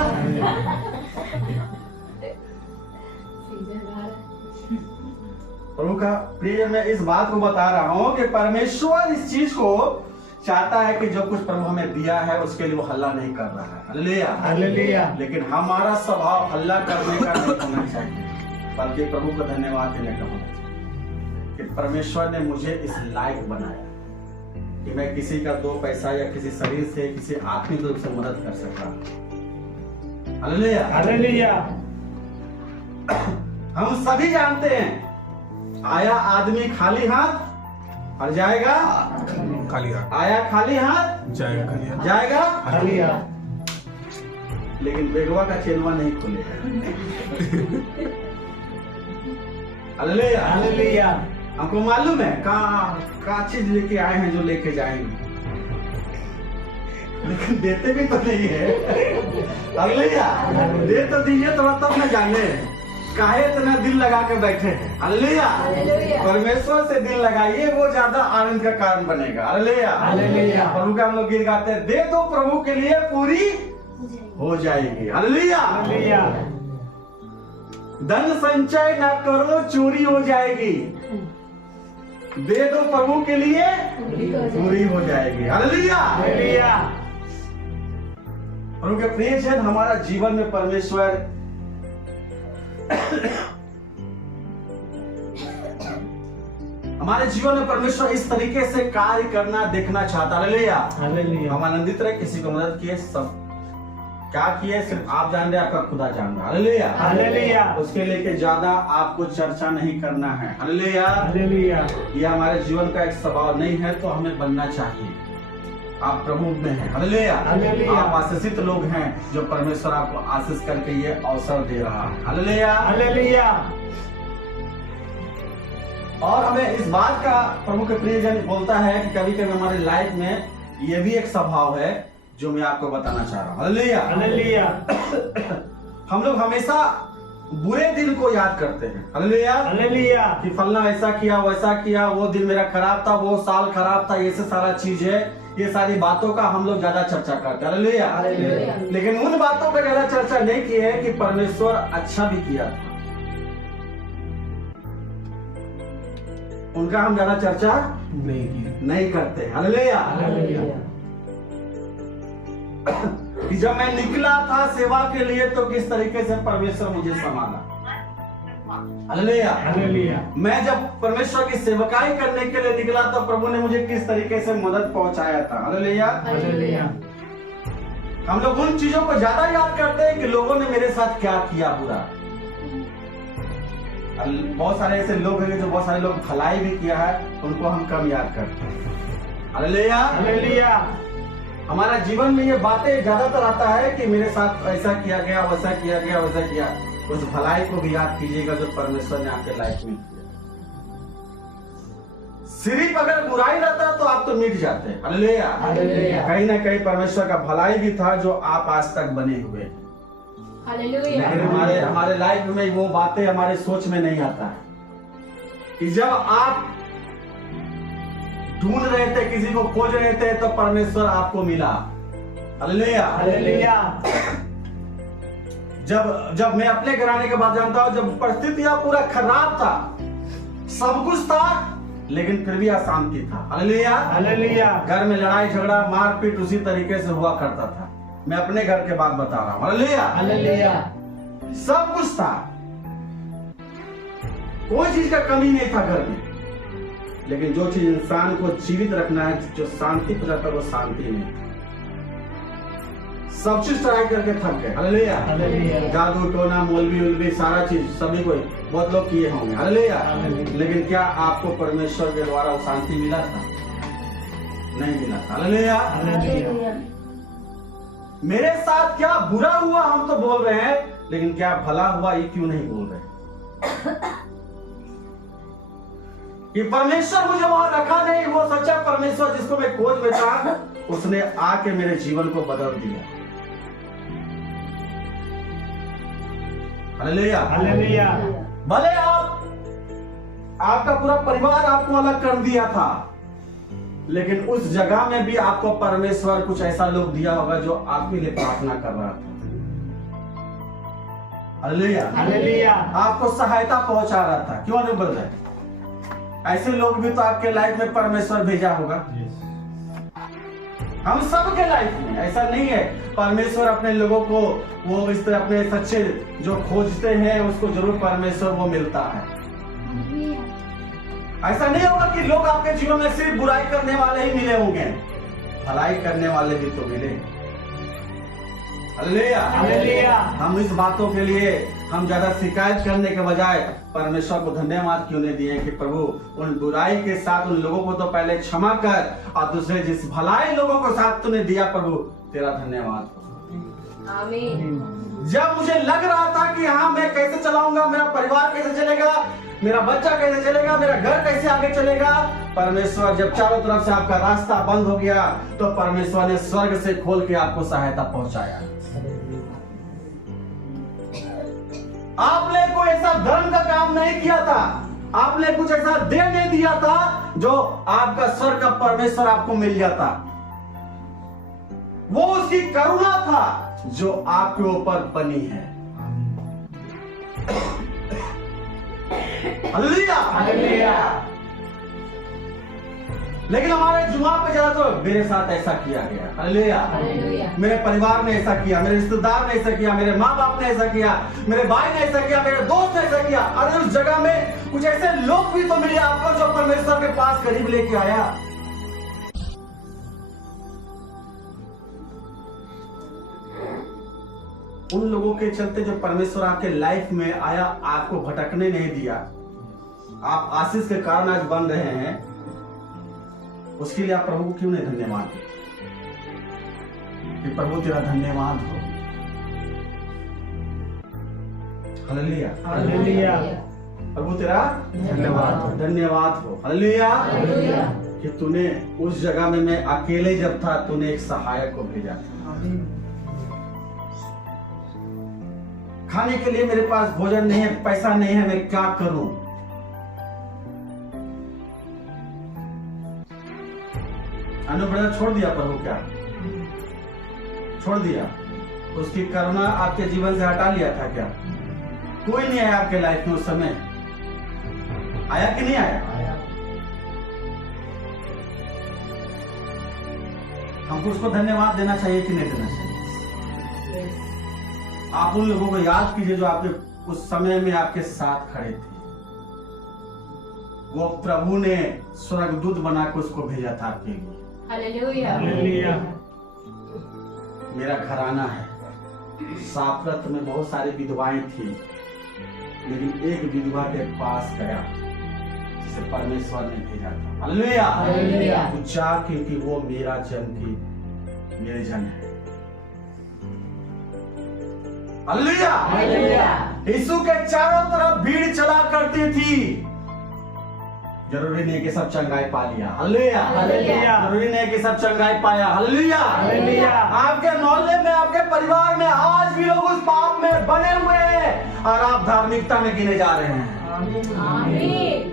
प्रभु का प्रिय, मैं इस बात को बता रहा हूँ कि परमेश्वर इस चीज को चाहता है कि जो कुछ प्रभु हमें दिया है उसके लिए वो हल्ला नहीं कर रहा है, हालेलुया हालेलुया। लेकिन हमारा स्वभाव हल्ला करने का नहीं होना चाहिए, बल्कि प्रभु को धन्यवाद देने का होना चाहिए कि परमेश्वर ने मुझे इस लायक बनाया कि मैं किसी का 2 पैसा या किसी शरीर से, किसी आत्मिक रूप से मदद कर सका, हालेलुया हालेलुया। हम सभी जानते हैं, आया आदमी खाली हाथ और जाएगा खाली हाथ आया खाली हाथ जाएगा, खाली हाथ जाएगा, हालेलुया। लेकिन बेगवा का चेनवा नहीं खुलेगा, हालेलुया हालेलुया। हमको मालूम है का चीज लेके आए हैं जो लेके जाएंगे, लेकिन देते भी तो नहीं है, हालेलुया दे तो दीजिए थोड़ा, तब न जाने काहे इतना दिल लगा के बैठे हैं, हालेलुया परमेश्वर से दिल लगाइए, वो ज्यादा आनंद का कारण बनेगा, हालेलुया हालेलुया। प्रभु का हम लोग गीत गाते हैं, दे दो प्रभु के लिए पूरी हो जाएगी, हालेलुया। हालेलुया। धन संचय ना करो चोरी हो जाएगी, दे दो प्रभु के लिए पूरी हो जाएगी, हालेलुया। हालेलुया। प्रभु के प्रिय जन, हमारा जीवन में परमेश्वर हमारे जीवन में परमेश्वर इस तरीके से कार्य करना देखना चाहता, हालेलुया। हालेलुया। हम आनंदित रहे, किसी को मदद किए, सब क्या किए सिर्फ आप जान रहे, आपका खुदा जान रहा, हालेलुया हालेलुया। उसके लेके ज्यादा आपको चर्चा नहीं करना है, हालेलुया। हालेलुया। ये हमारे जीवन का एक स्वभाव नहीं है, तो हमें बनना चाहिए, आप प्रभु में हैं। हालेलुया। हालेलुया। आप आशीषित लोग हैं जो परमेश्वर आपको आशीष करके ये अवसर दे रहा है। हालेलुया। हालेलुया। और हमें इस बात का प्रभु के प्रियजन बोलता है कि कभी कभी हमारी लाइफ में ये भी एक स्वभाव है जो मैं आपको बताना चाह रहा हूँ। हालेलुया। हालेलुया। हम लोग हमेशा बुरे दिन को याद करते हैं। हालेलुया। हालेलुया। कि फलना ऐसा किया, वैसा किया, वो दिन मेरा खराब था, वो साल खराब था, ये सारा चीज है, ये सारी बातों का हम लोग ज्यादा चर्चा करते हैं। हालेलुया। हालेलुया। लेकिन उन बातों पर ज्यादा चर्चा नहीं की है कि परमेश्वर अच्छा भी किया था, उनका हम ज्यादा चर्चा नहीं किया। नहीं करते। हालेलुया। हालेलुया। कि जब मैं निकला था सेवा के लिए तो किस तरीके से परमेश्वर मुझे संभाला। हालेलुया। हालेलुया। मैं जब परमेश्वर की सेवकाई करने के लिए निकला तो प्रभु ने मुझे किस तरीके से मदद पहुंचाया था। हालेलुया। हालेलुया। हम लोग उन चीजों को ज्यादा याद करते हैं कि लोगों ने मेरे साथ क्या किया बुरा। बहुत सारे ऐसे लोग हैं जो बहुत सारे लोग भलाई भी किया है, उनको हम कम याद करते हैं। हालेलुया। हालेलुया। हमारा जीवन में ये बातें ज्यादातर आता है कि मेरे साथ ऐसा किया गया, वैसा किया गया, वैसा किया। उस भलाई को भी याद कीजिएगा जो परमेश्वर ने आपके लाइफ में किया। सिर्फ अगर बुराई रहता तो आप तो मिट जाते। हालेलुया। हालेलुया। कहीं ना कहीं परमेश्वर का भलाई भी था जो आप आज तक बने हुए हैं। हालेलुया। लेकिन हमारे लाइफ में वो बातें हमारे सोच में नहीं आता है कि जब आप ढूंढ रहे थे, किसी को खोज रहे थे, तो परमेश्वर आपको मिला। हालेलुया। हालेलुया। जब मैं अपने घराने के बाद जानता हूं, जब परिस्थितियां पूरा खराब था, सब कुछ था, लेकिन फिर भी अशांति था। हालेलुया। हालेलुया। घर में लड़ाई झगड़ा मारपीट उसी तरीके से हुआ करता था। मैं अपने घर के बात बता रहा हूं। हालेलुया। हालेलुया। सब कुछ था, कोई चीज का कमी नहीं था घर में। लेकिन जो चीज इंसान को जीवित रखना है, जो शांति पहुंचाता है, वो शांति नहीं था। सब चीज ट्राई करके थक गए। हालेलुया। हालेलुया। जादू टोना मौलवी उलवी सारा चीज सभी को बहुत लोग किए होंगे। हालेलुया। हालेलुया। लेकिन क्या आपको परमेश्वर के द्वारा वो शांति मिला था? नहीं मिला था। हालेलुया। हालेलुया। मेरे साथ क्या बुरा हुआ हम तो बोल रहे हैं, लेकिन क्या भला हुआ ये क्यों नहीं बोल रहे? कि परमेश्वर मुझे वहां रखा नहीं, वो सच्चा परमेश्वर जिसको मैं खोज में था, उसने आके मेरे जीवन को बदल दिया। हालेलुया। हालेलुया। भले आपका पूरा परिवार आपको अलग कर दिया था, लेकिन उस जगह में भी आपको परमेश्वर कुछ ऐसा लोग दिया होगा जो आपके लिए प्रार्थना कर रहा था। हालेलुया। हालेलुया। आपको सहायता पहुंचा रहा था। क्यों नहीं बोल रहे? ऐसे लोग भी तो आपके लाइफ में परमेश्वर भेजा होगा। हम सब के लाइफ में ऐसा नहीं है। परमेश्वर अपने लोगों को वो इस तरह अपने सच्चे जो खोजते हैं उसको जरूर परमेश्वर वो मिलता है। ऐसा नहीं होगा कि लोग आपके जीवन में सिर्फ बुराई करने वाले ही मिले होंगे, भलाई करने वाले भी तो मिले। हालेलुया। हालेलुया। हम इस बातों के लिए हम ज्यादा शिकायत करने के बजाय परमेश्वर को धन्यवाद क्यों नहीं दिए कि प्रभु उन बुराई के साथ उन लोगों को तो पहले क्षमा कर, और दूसरे जिस भलाई लोगों को साथ तूने दिया प्रभु तेरा धन्यवाद। आमीन। जब मुझे लग रहा था कि हाँ मैं कैसे चलाऊंगा, मेरा परिवार कैसे चलेगा, मेरा बच्चा कैसे चलेगा, मेरा घर कैसे आगे चलेगा, परमेश्वर जब चारों तरफ से आपका रास्ता बंद हो गया तो परमेश्वर ने स्वर्ग से खोल के आपको सहायता पहुंचाया। आपने कोई ऐसा धर्म का काम नहीं किया था, आपने कुछ ऐसा दे नहीं दिया था जो आपका स्वर्ग का परमेश्वर आपको मिल जाता। वो उसकी करुणा था जो आपके ऊपर बनी है। हालेलुया। हालेलुया। लेकिन हमारे जुआ पे ज्यादा तो मेरे साथ ऐसा किया गया। हालेलुया। हालेलुया। मेरे परिवार ने ऐसा किया, मेरे रिश्तेदार ने ऐसा किया, मेरे माँ बाप ने ऐसा किया, मेरे भाई ने ऐसा किया, मेरे दोस्त ने ऐसा किया। अरे उस जगह में कुछ ऐसे लोग भी तो मिले आपको जो परमेश्वर के पास करीब लेके आया। उन लोगों के चलते जो परमेश्वर आपके लाइफ में आया, आपको भटकने नहीं दिया, आप आशीष के कारण आज बन रहे हैं, उसके लिए आप प्रभु को क्यों नहीं धन्यवाद दें? कि प्रभु तेरा धन्यवाद हो। हालेलुया। हालेलुया। प्रभु तेरा धन्यवाद हो। धन्यवाद हो। हालेलुया। हालेलुया। कि तूने उस जगह में मैं अकेले जब था, तूने एक सहायक को भेजा था। खाने के लिए मेरे पास भोजन नहीं है, पैसा नहीं है, मैं क्या करूं? अनु ब्रदर छोड़ दिया प्रभु, क्या छोड़ दिया? उसकी करुणा आपके जीवन से हटा लिया था क्या? कोई नहीं आया आपके लाइफ में उस समय? आया कि नहीं आया? हमको उसको धन्यवाद देना चाहिए कि नहीं देना चाहिए? आप उन लोगों को याद कीजिए जो आपके उस समय में आपके साथ खड़े थे। वो प्रभु ने स्वर्गदूत बनाकर उसको भेजा था आपके लिए। हालेलुया। हालेलुया। मेरा घराना है, सापरत में बहुत सारी विधवाएं थी, लेकिन एक विधवा के पास गया जिसे परमेश्वर ने भेजा था। हालेलुया। हालेलुया। तू जा, क्योंकि वो मेरा जन की मेरे जन है। हालेलुया। हालेलुया। यीशु के चारों तरफ भीड़ चला करती थी। जरूरी नहीं कि सब चंगाई पा लिया। हालेलुया। हालेलुया। जरूरी नहीं कि सब चंगाई पाया। हालेलुया। हालेलुया। आपके मोहल्ले में, आपके परिवार में आज भी लोग उस पाप में बने हुए हैं और आप धार्मिकता में गिने जा रहे हैं। आमीन।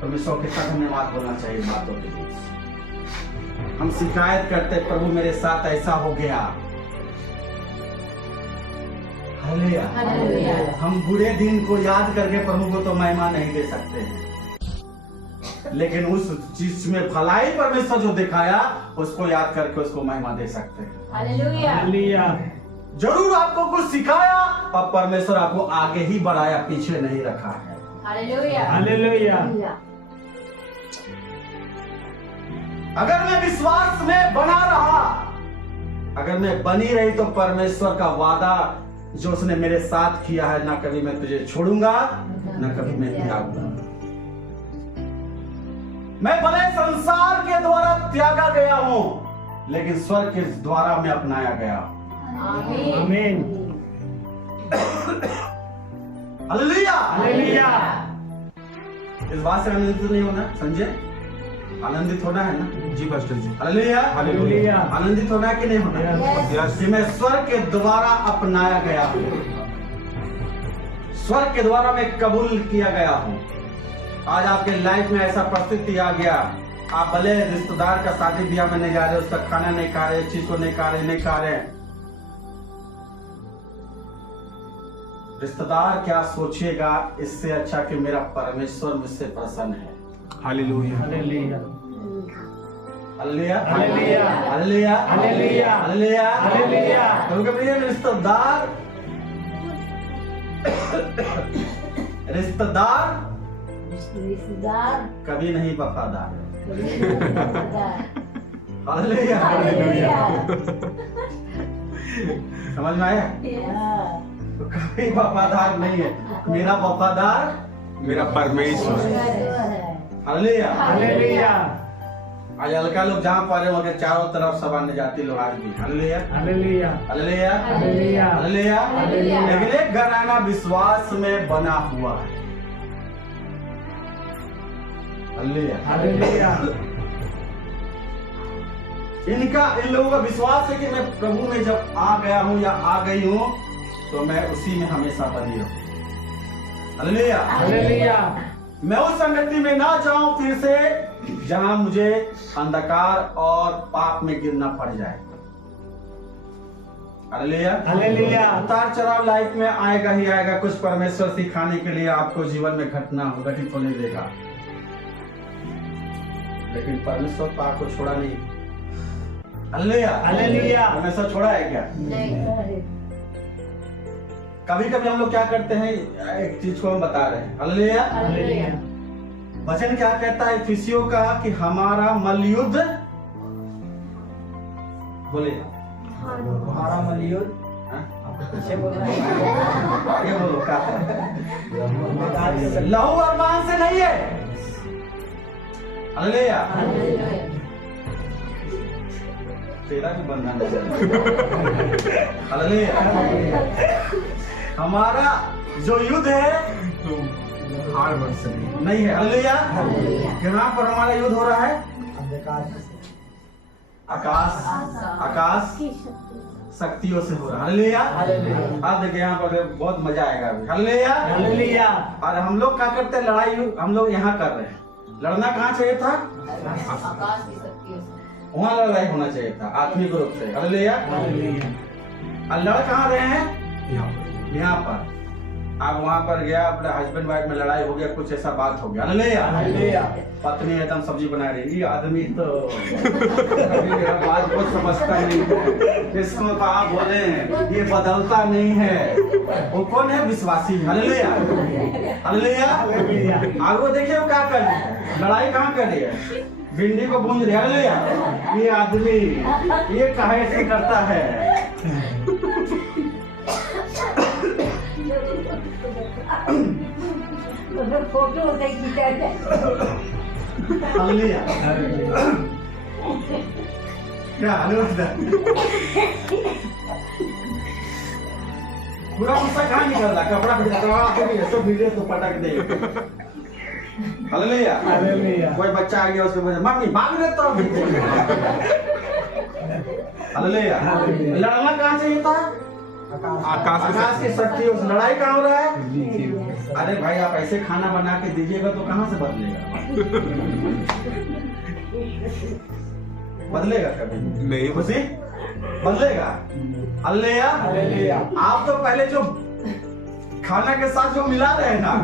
परमेश्वर को कितना धन्यवाद बोलना चाहिए इस बातों के लिए। हम शिकायत करते, प्रभु मेरे साथ ऐसा हो गया। हालेलुया। हालेलुया। हम बुरे दिन को याद करके प्रभु को तो महिमा नहीं दे सकते हैं, लेकिन उस चीज में भलाई परमेश्वर जो दिखाया उसको याद करके उसको महिमा दे सकते हैं। हालेलुया। हालेलुया। जरूर आपको कुछ सिखाया और परमेश्वर आपको आगे ही बढ़ाया, पीछे नहीं रखा है। हालेलुया। हालेलुया। अगर मैं विश्वास में बना रहा, अगर मैं बनी रही, तो परमेश्वर का वादा जो उसने मेरे साथ किया है, ना कभी मैं तुझे छोड़ूंगा, ना कभी मैं त्यागूंगा। मैं भले संसार के द्वारा त्यागा गया हूं, लेकिन स्वर्ग के द्वारा मैं अपनाया गया। आमीन। आमीन। हालेलुया। हालेलुया। इस बात से आनंदित नहीं होना संजय? आनंदित होना है ना? जी पास्टर जी। हालेलुया। हालेलुया। आनंदित होना है कि नहीं होना? यस। कि मैं स्वर्ग के द्वारा अपनाया गया हूं, स्वर्ग के द्वारा मैं कबूल किया गया हूं। आज आपके लाइफ में ऐसा परिस्थिति आ गया, आप भले रिश्तेदार का शादी ब्याह में नहीं जा रहे, उसका खाना नहीं खा रहे, चीज को नहीं खा रहे। रिश्तेदार क्या सोचेगा, इससे अच्छा कि मेरा परमेश्वर मुझसे प्रसन्न है। Hallelujah. Hallelujah. Hallelujah. Hallelujah. Hallelujah. Hallelujah. Hallelujah. Hallelujah. तो प्रिय रिश्तेदार कभी नहीं वफादार। हालेलुया। हालेलुया। समझ में आया? तो कभी वफादार नहीं है। मेरा वफादार मेरा परमेश्वर। हालेलुया। हालेलुया। आज हल्का लोग जहाँ पा रहे होंगे, चारों तरफ सब अन्य जाति लोग आज भी। Hallelujah. Hallelujah. Hallelujah. Hallelujah. Hallelujah. Hallelujah. लेकिन एक घराना विश्वास में बना हुआ है। हालेलुया। हालेलुया। इन लोगों का विश्वास है कि मैं प्रभु में जब आ गया हूं या आ गई हूं, तो मैं उसी में हमेशा बनी रहूं। हालेलुया। हालेलुया। मैं उस संगति में ना जाऊं फिर से जहां मुझे अंधकार और पाप में गिरना पड़ जाए। हालेलुया। हालेलुया। उतार चढ़ाव लाइफ में आएगा ही आएगा। कुछ परमेश्वर सिखाने के लिए आपको जीवन में घटित होने देगा, लेकिन परमेश्वर तो आपको छोड़ा नहीं। हालेलुया। हालेलुया। परमेश्वर छोड़ा है क्या? कभी कभी हम लोग क्या करते हैं, एक चीज को हम बता रहे हैं। हालेलुया। हालेलुया। वचन क्या कहता है इफिसियों का कि हमारा मलयुद्ध, बोले हमारा मलयुद्ध हाँ? पीछे बोल रहा है। आगे बोलो क्या है? लहू और मांस से नहीं है। हालेलुया। तेरा भी बंधन है। हालेलुया। हमारा जो युद्ध है हार बन सके नहीं है। हालेलुया। यहाँ पर हमारा युद्ध हो रहा है आकाश आकाश शक्तियों से हो रहा है। हालेलुया। अब देखिए यहाँ पर बहुत मजा आएगा अभी। हालेलुया। हालेलुया। और हम लोग क्या करते हैं, लड़ाई हम लोग यहाँ कर रहे हैं। लड़ना कहाँ चाहिए था? आकाश की शक्तियों से। वहाँ लड़ाई होना चाहिए था आत्मिक रूप से। हालेलुया। और लड़ कहाँ रहे हैं? यहाँ पर। अब वहाँ पर गया, अपने हस्बैंड वाइफ में लड़ाई हो गया, कुछ ऐसा बात हो गया। हालेलुया। पत्नी एकदम सब्जी बना रही, ये आदमी तो कभी मेरा बात को समझता नहीं है, इसको कहा बोले ये बदलता नहीं है। वो कौन है? विश्वासी। हालेलुया। हालेलुया। और वो देखिए वो क्या कर रही है, लड़ाई कहाँ कर रही है? भिंडी को भूंज रही है। हालेलुया। ये आदमी ये काहे ऐसे करता है? फोटो देखी हालेलुया। क्या हालेलुया। पूरा गुस्सा कहाँ निकल रहा? कपड़ा पे तो वीडियो तो पटक दे। हालेलुया। कोई बच्चा आ गया, उसके बोले मम्मी भाग रहे तो। हालेलुया। लड़ना कहाँ चाहिए था? आकाश की शक्ति। उस लड़ाई कहाँ हो रहा है? अरे भाई आप ऐसे खाना बना के दीजिएगा तो कहाँ से बदलेगा? बदलेगा कभी? नहीं खुशी बदलेगा। हालेलुया। आप तो पहले जो खाना के साथ जो मिला रहे हैं ना,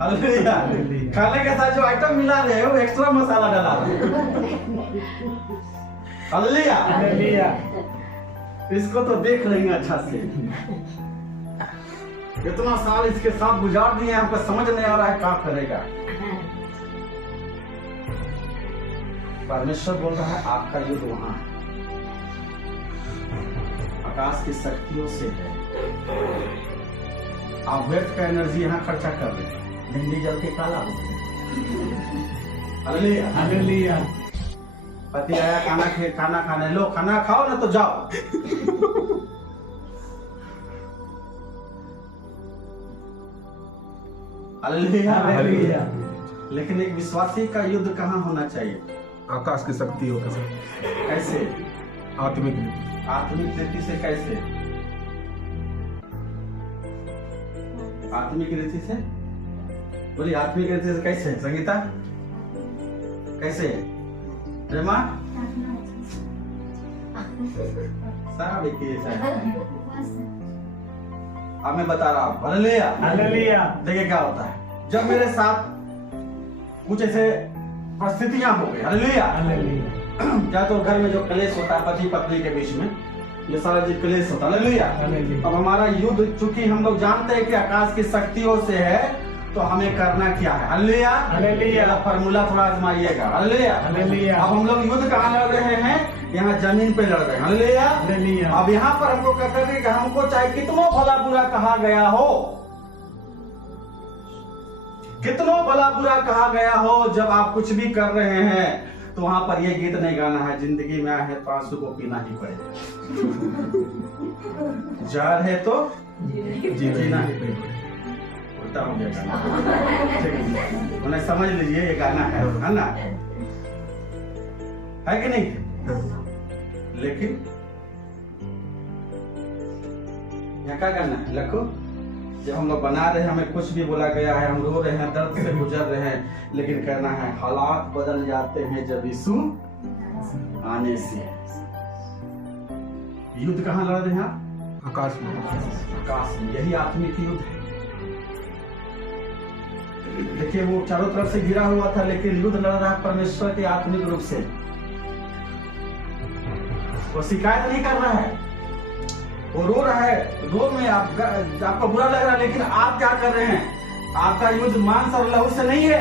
हालेलुया, खाने के साथ जो आइटम मिला रहे हो एक्स्ट्रा मसाला डाला रहे। हालेलुया। इसको तो देख रही हैं अच्छा से। इतना साल इसके साथ गुजार दिए, हमको समझ नहीं आ रहा है क्या करेगा। परमेश्वर बोल रहा है आपका युद्ध वहां है, आकाश की शक्तियों से है। आप व्यर्थ का एनर्जी यहाँ खर्चा कर रहे हैं, भिंडी जल के काला हो गया। हालेलुया। पति आया खाना खाने, लो खाना खाओ ना तो जाओ। हालेलुया। लेकिन एक विश्वासी का युद्ध कहाँ होना चाहिए? आकाश की शक्तियों के साथ। कैसे? आत्मिक नीति। आत्मिक रीति से कैसे? आत्मिक रीति से बोलिए, आत्मिक रीति से कैसे? संगीता कैसे? प्रेमा सारा देखिए अब मैं बता रहा हूँ। हालेलुया। देखिए क्या होता है जब मेरे साथ कुछ ऐसे परिस्थितियां हो गई। हालेलुया। क्या तो घर में जो क्लेश होता है पति पत्नी के बीच में, ये सारा जो क्लेश होता है। हालेलुया। अब हमारा युद्ध चूंकि हम लोग जानते हैं कि आकाश की शक्तियों से है, तो हमें करना क्या है? हालेलुया। फॉर्मूला थोड़ा आजमाइएगा। हालेलुया। अब हम लोग युद्ध कहाँ लड़ रहे हैं? यहाँ जमीन पे लड़ रहे हैं। हालेलुया। अब यहाँ पर हमको क्या करना कि हमको चाहे कितना भला बुरा कहा गया हो, कितना भला बुरा कहा गया हो, जब आप कुछ भी कर रहे हैं तो वहां पर ये गीत नहीं गाना है, जिंदगी में है तो आंसू को पीना ही पड़ेगा, जार है तो जीना ही पड़ेगा। उल्टा हो गया गाना, ठीक है? उन्हें समझ लीजिए ये गाना है ना, है कि नहीं? लेकिन यहाँ क्या करना है? लखो, जब हम लोग बना रहे हैं, हमें कुछ भी बोला गया है, हम रो रहे हैं, दर्द से गुजर रहे हैं, लेकिन करना है हालात बदल जाते हैं जब यीशु आने से। युद्ध कहाँ लड़ रहे हैं आप? आकाश में। आकाश में। यही आत्मिक युद्ध है। देखिए वो चारों तरफ से घिरा हुआ था, लेकिन युद्ध लड़ रहा है परमेश्वर के आत्मिक रूप से। वो शिकायत नहीं कर रहा है, वो रो रहा है, रो में आपको बुरा लग रहा है, लेकिन आप क्या कर रहे हैं? आपका युद्ध मांस और लहू से नहीं है।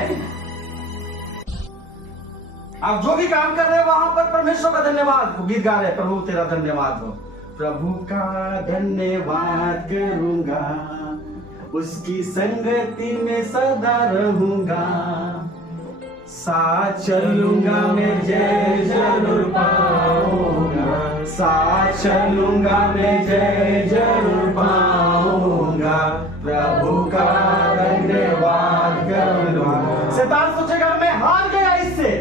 आप जो भी काम कर रहे हैं वहां पर परमेश्वर का धन्यवाद, गीत गा रहे हैं, प्रभु तेरा धन्यवाद हो, प्रभु का धन्यवाद करूंगा, उसकी संगति में सदा रहूंगा, साथ चलूंगा मैं जय जरूर पाऊंगा, साथ चलूंगा मैं जय जरूर पाऊंगा, प्रभु का धन्यवाद करूंगा। शैतान सोचेगा मैं हार गया इससे,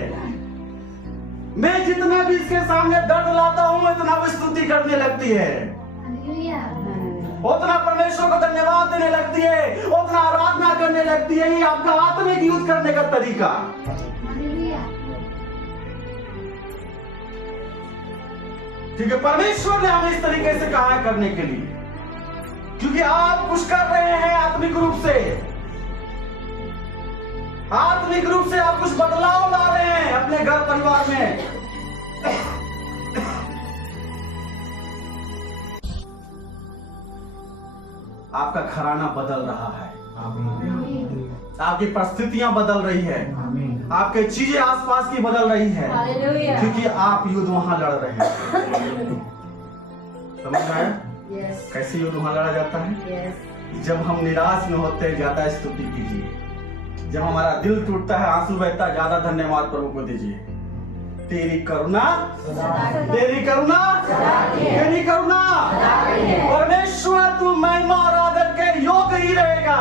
मैं जितना भी इसके सामने दर्द लाता हूं इतना वो स्तुति करने लगती है, उतना परमेश्वर को धन्यवाद देने लगती है, उतना आराधना करने लगती है। ये आपका आत्मिक युद्ध करने का तरीका। ठीक है, परमेश्वर ने हमें इस तरीके से कहा है करने के लिए, क्योंकि आप कुछ कर रहे हैं आत्मिक रूप से, आत्मिक रूप से आप कुछ बदलाव ला रहे हैं अपने घर परिवार में। आपका घराना बदल रहा है, आपकी परिस्थितियां बदल रही है, आपके चीजें आसपास की बदल रही है, हालेलुया। क्योंकि आप युद्ध वहां लड़ रहे हैं। समझ में आया? यस कैसे युद्ध वहां लड़ा जाता है? यस जब हम निराश में होते हैं ज्यादा स्तुति कीजिए, जब हमारा दिल टूटता है आंसू बहता है ज्यादा धन्यवाद प्रभु को दीजिए। तेरी करुणा, तेरी करुणा, तेरी करुणा, परमेश्वर तू महिमा और आदर के योग्य ही रहेगा।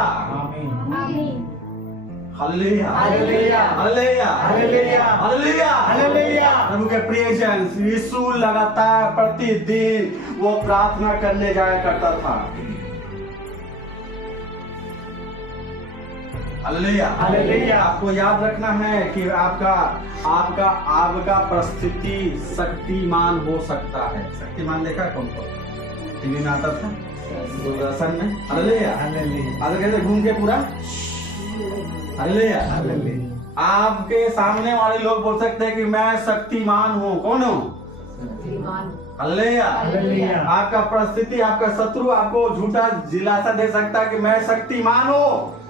Hallelujah, hallelujah, hallelujah, hallelujah, hallelujah, hallelujah. प्रभु के प्रियजन यीशु लगातार प्रतिदिन वो प्रार्थना करने जाया करता था। Hallelujah, hallelujah. आपको याद रखना है कि आपका आपका आपका परिस्थिति शक्तिमान हो सकता है। शक्तिमान देखा कौन को टीवी में आता था, दूरदर्शन में। हालेलुया, हालेलुया, आज कैसे घूम के पूरा हालेलुया। हालेलुया। आपके सामने वाले लोग बोल सकते हैं कि मैं शक्तिमान हूँ। कौन हूँ? हालेलुया। हालेलुया। आपका परिस्थिति, आपका शत्रु आपको झूठा दिलासा दे सकता है कि मैं शक्तिमान हूँ।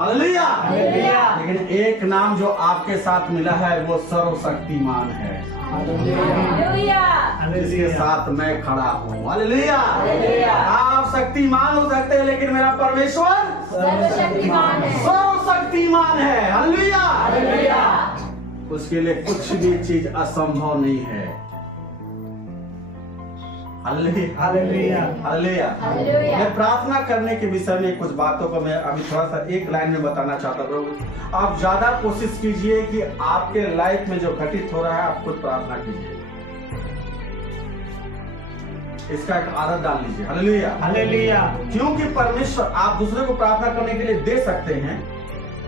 हालेलुया। हालेलुया। लेकिन एक नाम जो आपके साथ मिला है वो सर्वशक्तिमान है, हालेलुया। जिसके साथ मैं खड़ा हूँ। हालेलुया। हालेलुया। आप शक्तिमान हो सकते हैं लेकिन मेरा परमेश्वर सर्वशक्तिमान है। सर्वशक्तिमान है। हालेलुया। हालेलुया। उसके लिए कुछ भी चीज असंभव नहीं है। Hallelujah, hallelujah. हालेलुया। हालेलुया। मैं प्रार्थना करने के विषय में कुछ बातों को मैं अभी थोड़ा सा एक लाइन में बताना चाहता हूँ। आप ज्यादा कोशिश कीजिए कि आपके लाइफ में जो घटित हो रहा है आप खुद प्रार्थना कीजिए, इसका एक आदत डाल लीजिए। Hallelujah, hallelujah. क्योंकि परमेश्वर आप दूसरे को प्रार्थना करने के लिए दे सकते हैं,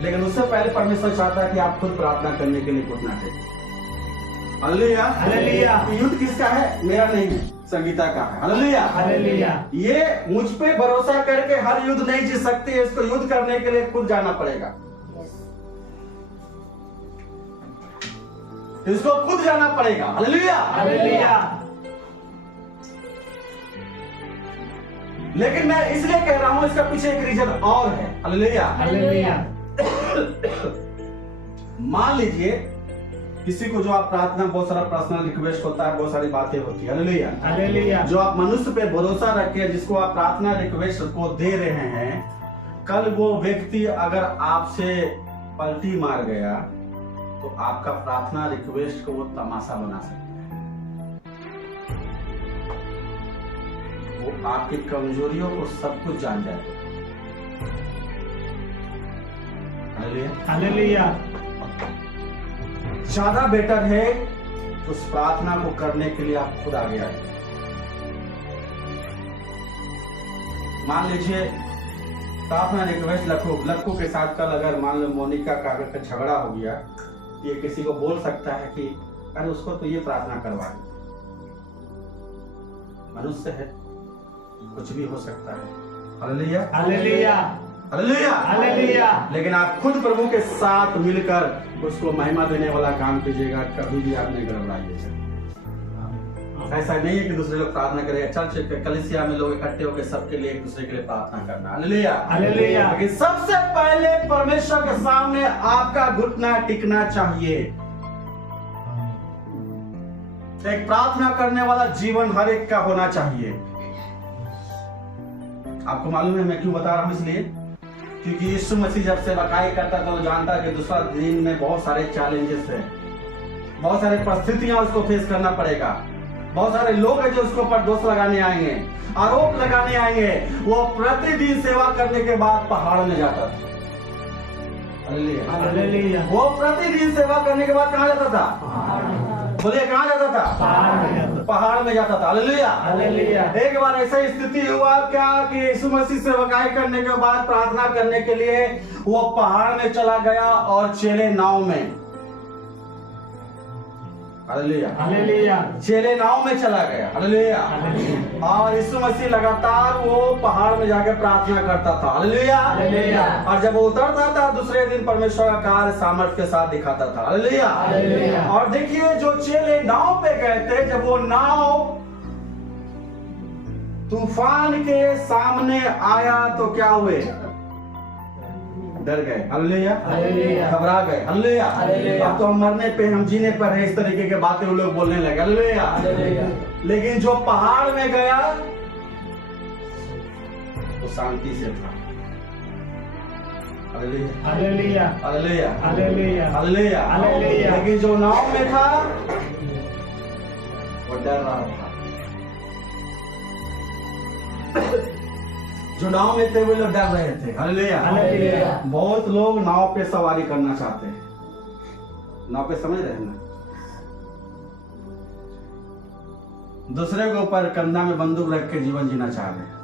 लेकिन उससे पहले परमेश्वर चाहता है कि आप खुद प्रार्थना करने के लिए घुटना टेकें। Hallelujah, hallelujah. युद्ध किसका है? मेरा नहीं है, संगीता का है। Hallelujah, hallelujah. ये मुझ पे भरोसा करके हर युद्ध नहीं जीत सकती है, इसको युद्ध करने के लिए खुद जाना पड़ेगा, इसको खुद जाना पड़ेगा। Hallelujah, hallelujah. लेकिन मैं इसलिए कह रहा हूं, इसका पीछे एक रीजन और है। हालेलुया। हालेलुया। मान लीजिए किसी को जो आप प्रार्थना, बहुत सारा पर्सनल रिक्वेस्ट होता है, बहुत सारी बातें होती है। हालेलुया। हालेलुया। जो आप मनुष्य पे भरोसा रख के जिसको आप प्रार्थना रिक्वेस्ट को दे रहे हैं, कल वो व्यक्ति अगर आपसे पलटी मार गया तो आपका प्रार्थना रिक्वेस्ट को वो तमाशा बना सकता है, वो आपकी कमजोरियों को सब कुछ जान जाएगा। हालेलुया। हालेलुया। ज्यादा बेटर है उस प्रार्थना को करने के लिए आप खुद आगे आए। मान लीजिए प्रार्थना रिक्वेस्ट लक्कू के साथ कल अगर मान लो मोनिका का अगर झगड़ा हो गया, ये किसी को बोल सकता है कि अरे उसको तो ये प्रार्थना करवा दे। मनुष्य है, कुछ भी हो सकता है। Hallelujah, hallelujah. Hallelujah, hallelujah. लेकिन आप खुद प्रभु के साथ मिलकर उसको महिमा देने वाला काम कीजिएगा, कभी भी आप नहीं गड़बड़ाइएगा। ऐसा नहीं है कि दूसरे लोग प्रार्थना करेगा, चर्च कलीसिया में लोग इकट्ठे होकर सबके लिए एक दूसरे के लिए प्रार्थना करना। Hallelujah, hallelujah. लेकिन सबसे पहले परमेश्वर के सामने आपका घुटना टिकना चाहिए। एक प्रार्थना करने वाला जीवन हर एक का होना चाहिए। आपको मालूम है मैं क्यों बता रहा हूं? इसलिए क्योंकि यीशु मसीह जब सेवकाई करता था तो जानता कि दूसरा दिन में बहुत सारे चैलेंजेस है, बहुत सारे परिस्थितियां उसको फेस करना पड़ेगा, बहुत सारे लोग हैं जो उसके ऊपर दोष लगाने आएंगे, आरोप लगाने आएंगे। वो प्रतिदिन सेवा करने के बाद पहाड़ में जाता था। हालेलुया। वो प्रतिदिन सेवा करने के बाद कहाँ जाता था? बोलिए कहाँ जाता था? पहाड़ में जाता था। हालेलुया। हालेलुया। एक बार ऐसा स्थिति हुआ क्या कि यीशु मसीह सेवकाई करने के बाद प्रार्थना करने के लिए वो पहाड़ में चला गया और चेले नाव में, हालेलुया, हालेलुया। चेले नाव में चला गया। हालेलुया। और यीशु मसीह लगातार वो पहाड़ में जाके प्रार्थना करता था। हालेलुया। हालेलुया। और जब वो उतरता था दूसरे दिन परमेश्वर का कार्य सामर्थ्य के साथ दिखाता था। हालेलुया। हालेलुया। और देखिए जो चेले नाव पे गए थे, जब वो नाव तूफान के सामने आया तो क्या हुए? डर गए। हालेलुया। हालेलुया। घबरा गए। हालेलुया। हालेलुया। अब तो हम मरने पे, हम जीने पर है, इस तरीके के बातें वो लोग बोलने लगे। हालेलुया। हालेलुया। लेकिन जो पहाड़ में गया वो शांति से था। Hallelujah. Hallelujah. Hallelujah. Hallelujah. Hallelujah. Hallelujah. लेकिन जो नाव में था वो डर रहा था। जो नाव में थे वो लोग डर रहे थे। हालेलुया। हालेलुया। बहुत लोग नाव पे सवारी करना चाहते हैं। नाव पे समझ रहे हैं ना? दूसरे के ऊपर कंधा में बंदूक रख के जीवन जीना चाह रहे हैं,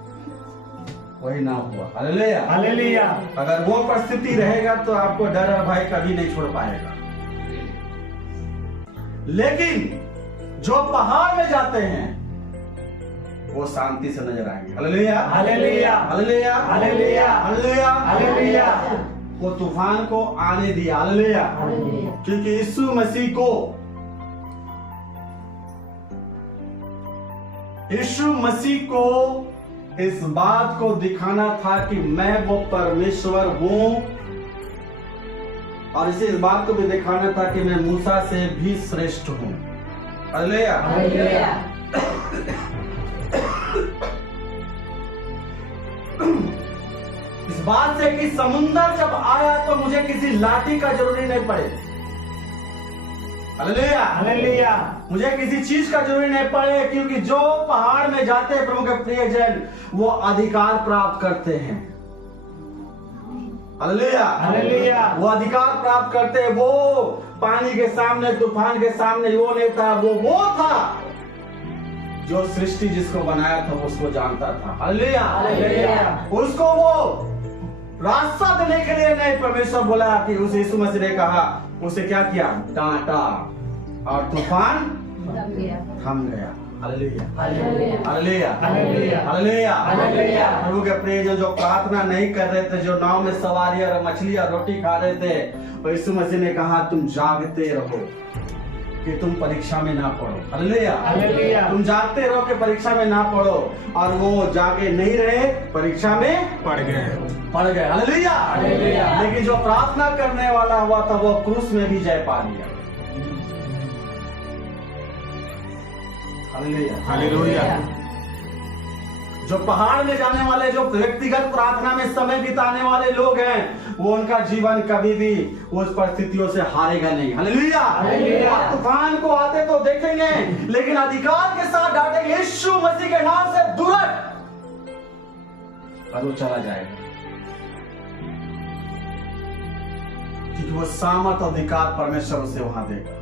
वही नाव हुआ। हालेलुया। हालेलुया। अगर वो परिस्थिति रहेगा तो आपको डर और भय कभी नहीं छोड़ पाएगा। लेकिन जो पहाड़ में जाते हैं वो शांति से नजर आएंगे। Hallelujah. Hallelujah. Hallelujah. Hallelujah. Hallelujah. Hallelujah. वो तूफान को आने दिया। हालेलुया। क्योंकि यीशु मसीह को इस बात को दिखाना था कि मैं वो परमेश्वर हूं, और इसे इस बात को भी दिखाना था कि मैं मूसा से भी श्रेष्ठ हूं। हालेलुया। हालेलुया। इस बात से कि समुंदर जब आया तो मुझे किसी लाठी का जरूरी नहीं पड़े। हालेलुया। हालेलुया। मुझे किसी चीज का जरूरी नहीं पड़े, क्योंकि जो पहाड़ में जाते हैं प्रभु के प्रियजन वो अधिकार प्राप्त करते हैं। हालेलुया। हालेलुया। वो अधिकार प्राप्त करते हैं। वो पानी के सामने, तूफान के सामने वो नहीं था, वो था जो सृष्टि जिसको बनाया था वो उसको जानता था। हालेलुया। हालेलुया। उसको वो रास्ता देने के लिए नहीं, परमेश्वर बोला कि उसे यीशु मसीह ने कहा, उसे क्या किया? डांटा और तूफान थम गया। Hallelujah. Hallelujah. Hallelujah. Hallelujah. Hallelujah. Hallelujah. प्रभु के प्रियजन जो प्रार्थना नहीं कर रहे थे, जो नाव में सवारी और मछली और रोटी खा रहे थे, तो यीशु मसीह ने कहा तुम जागते रहो कि तुम परीक्षा में ना पढ़ो। हालेलुया। हालेलुया। तुम जागते रहो कि परीक्षा में ना पढ़ो, और वो जागे नहीं रहे, परीक्षा में पड़ गए। पड़ गए। हालेलुया। हालेलुया। लेकिन जो प्रार्थना करने वाला हुआ था वो क्रूस में भी जय पा लिया। हालेलुया। हालेलुया। जो पहाड़ में जाने वाले, जो व्यक्तिगत प्रार्थना में समय बिताने वाले लोग हैं, वो उनका जीवन कभी भी उस परिस्थितियों से हारेगा नहीं। हालेलुया। हालेलुया। तूफान को आते तो देखेंगे, लेकिन अधिकार के साथ डांटेंगे यीशु मसीह के नाम से दुलट, और वो चला जाएगा, क्योंकि वो सामर्थ और अधिकार परमेश्वर उसे वहां देगा।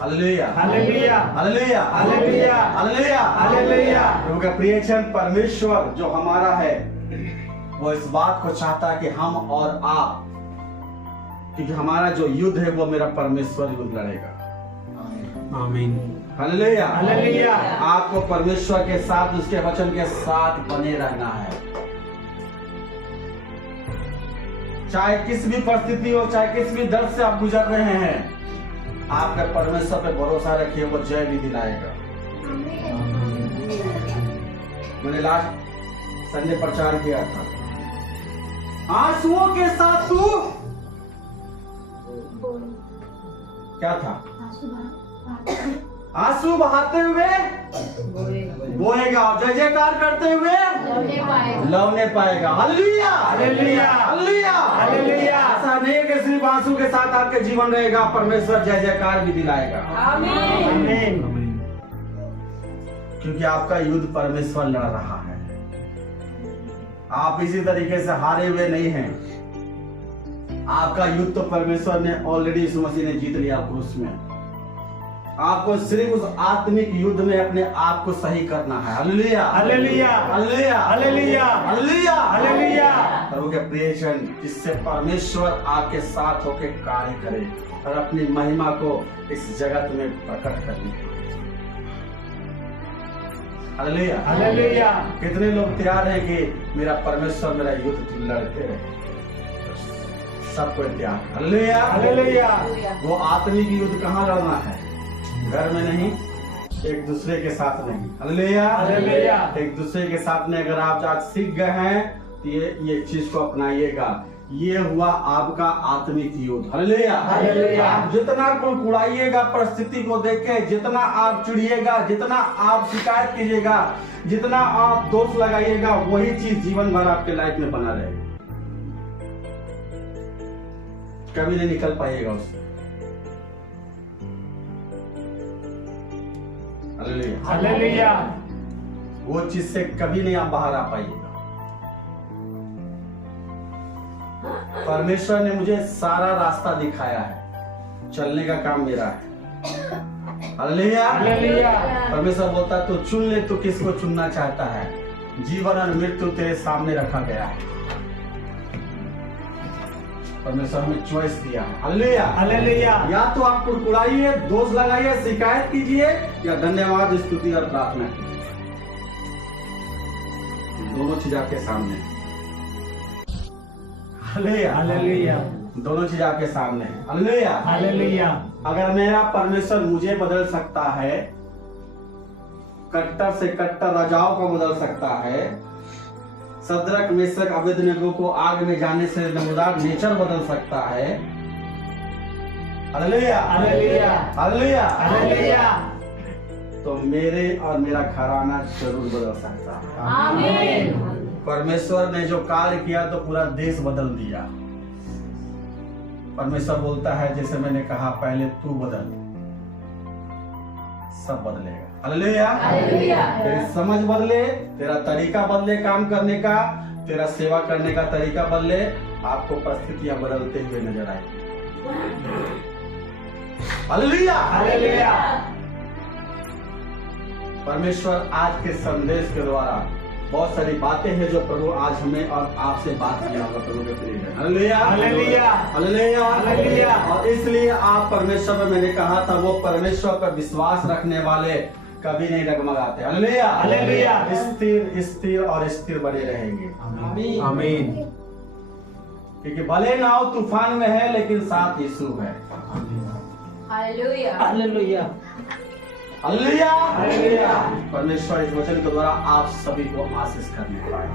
Hallelujah. Hallelujah. Hallelujah. Hallelujah. Hallelujah. Hallelujah. प्रभु का प्रियजन, परमेश्वर जो हमारा है वो इस बात को चाहता है कि हम और आप, क्योंकि हमारा जो युद्ध है वो मेरा परमेश्वर युद्ध लड़ेगा। आमीन। हालेलुया। हालेलुया। आपको परमेश्वर के साथ, उसके वचन के साथ बने रहना है। चाहे किस भी परिस्थिति हो, चाहे किस भी दर्द से आप गुजर रहे हैं, आपका परमेश्वर पे भरोसा रखिए, वो जय भी दिलाएगा। मैंने लास्ट संडे प्रचार किया था, आंसुओं के साथ तू क्या था? आंसू बहाते हुए बोएगा, और जय जयकार करते हुए लवने पाएगा। Hallelujah, hallelujah, hallelujah, hallelujah. ऐसा नहीं है कि सिर्फ आंसू के साथ आपके जीवन रहेगा, परमेश्वर जय जयकार भी दिलाएगा। आमीन। आमीन। क्योंकि आपका युद्ध परमेश्वर लड़ रहा है। आप इसी तरीके से हारे हुए नहीं हैं। आपका युद्ध तो परमेश्वर ने ऑलरेडी, यीशु मसीह ने जीत लिया क्रूस में। आपको सिर्फ उस आत्मिक युद्ध में अपने आप को सही करना है। Hallelujah, hallelujah, hallelujah, hallelujah, hallelujah, hallelujah. प्रभु के प्रियजन, जिससे परमेश्वर आपके साथ होकर कार्य करे और अपनी महिमा को इस जगत में प्रकट करने। Hallelujah, hallelujah. कितने लोग तैयार हैं कि मेरा परमेश्वर मेरा युद्ध लड़ते रहे? सबको तैयार। Hallelujah, hallelujah. वो आत्मिक युद्ध कहाँ लड़ना है? घर में नहीं, एक दूसरे के साथ नहीं। Hallelujah, hallelujah. एक दूसरे के साथ में अगर आप आज सीख गए हैं तो ये चीज को अपनाइएगा। ये हुआ आपका आत्मिक युद्ध। Hallelujah, hallelujah. आप जितना कुड़कुड़ाइएगा परिस्थिति को देख के, जितना आप चिढ़िएगा, जितना आप शिकायत कीजिएगा, जितना आप दोष लगाइएगा, वही चीज जीवन भर आपके लाइफ में बना रहेगा। कभी नहीं निकल पाइएगा उससे। Hallelujah, hallelujah. वो चीज से कभी नहीं आप बाहर आ पाइएगा। परमेश्वर ने मुझे सारा रास्ता दिखाया है, चलने का काम मेरा है। Hallelujah, hallelujah. परमेश्वर बोलता है तो चुन ले, तो किसको चुनना चाहता है? जीवन और मृत्यु तेरे सामने रखा गया है। परमेश्वर हमें चॉइस दिया है। Hallelujah, hallelujah. या तो आप कुड़कुड़ाइए, दोष लगाइए, शिकायत कीजिए, या धन्यवाद, स्तुति और प्रार्थना कीजिए। दोनों चीज आपके सामने है। हालेलुया, हालेलुया, दोनों चीज आपके सामने है। Hallelujah, hallelujah. अगर मेरा परमेश्वर मुझे बदल सकता है, कट्टर से कट्टर राजाओं को बदल सकता है, सदरक मेशक अबेदनगो को आग में जाने से नमूदार नेचर बदल सकता है। Hallelujah, hallelujah, hallelujah, hallelujah. तो मेरे और मेरा घराना जरूर बदल सकता है। आमीन। परमेश्वर ने जो कार्य किया तो पूरा देश बदल दिया। परमेश्वर बोलता है जैसे मैंने कहा पहले, तू बदल, सब बदलेगा। Hallelujah, hallelujah. तेरी समझ बदले, तेरा तरीका बदले काम करने का, तेरा सेवा करने का तरीका बदले, आपको परिस्थितियां बदलते हुए नजर आएगी। Hallelujah, hallelujah. परमेश्वर आज के संदेश के द्वारा बहुत सारी बातें हैं जो प्रभु आज हमें और आपसे बात किया होगा। प्रभु के प्रिय है। Hallelujah, hallelujah, hallelujah, hallelujah. और इसलिए आप परमेश्वर में, मैंने कहा था, वो परमेश्वर पर विश्वास रखने वाले कभी नहीं डगमगाते। Hallelujah, hallelujah. स्थिर स्थिर और स्थिर बने रहेंगे। आमीन। क्योंकि भले नाव तूफान में है लेकिन साथ यीशु है। हालेलुया। Hallelujah, hallelujah, hallelujah. परमेश्वर इस वचन के द्वारा आप सभी को आशीष करने पाए।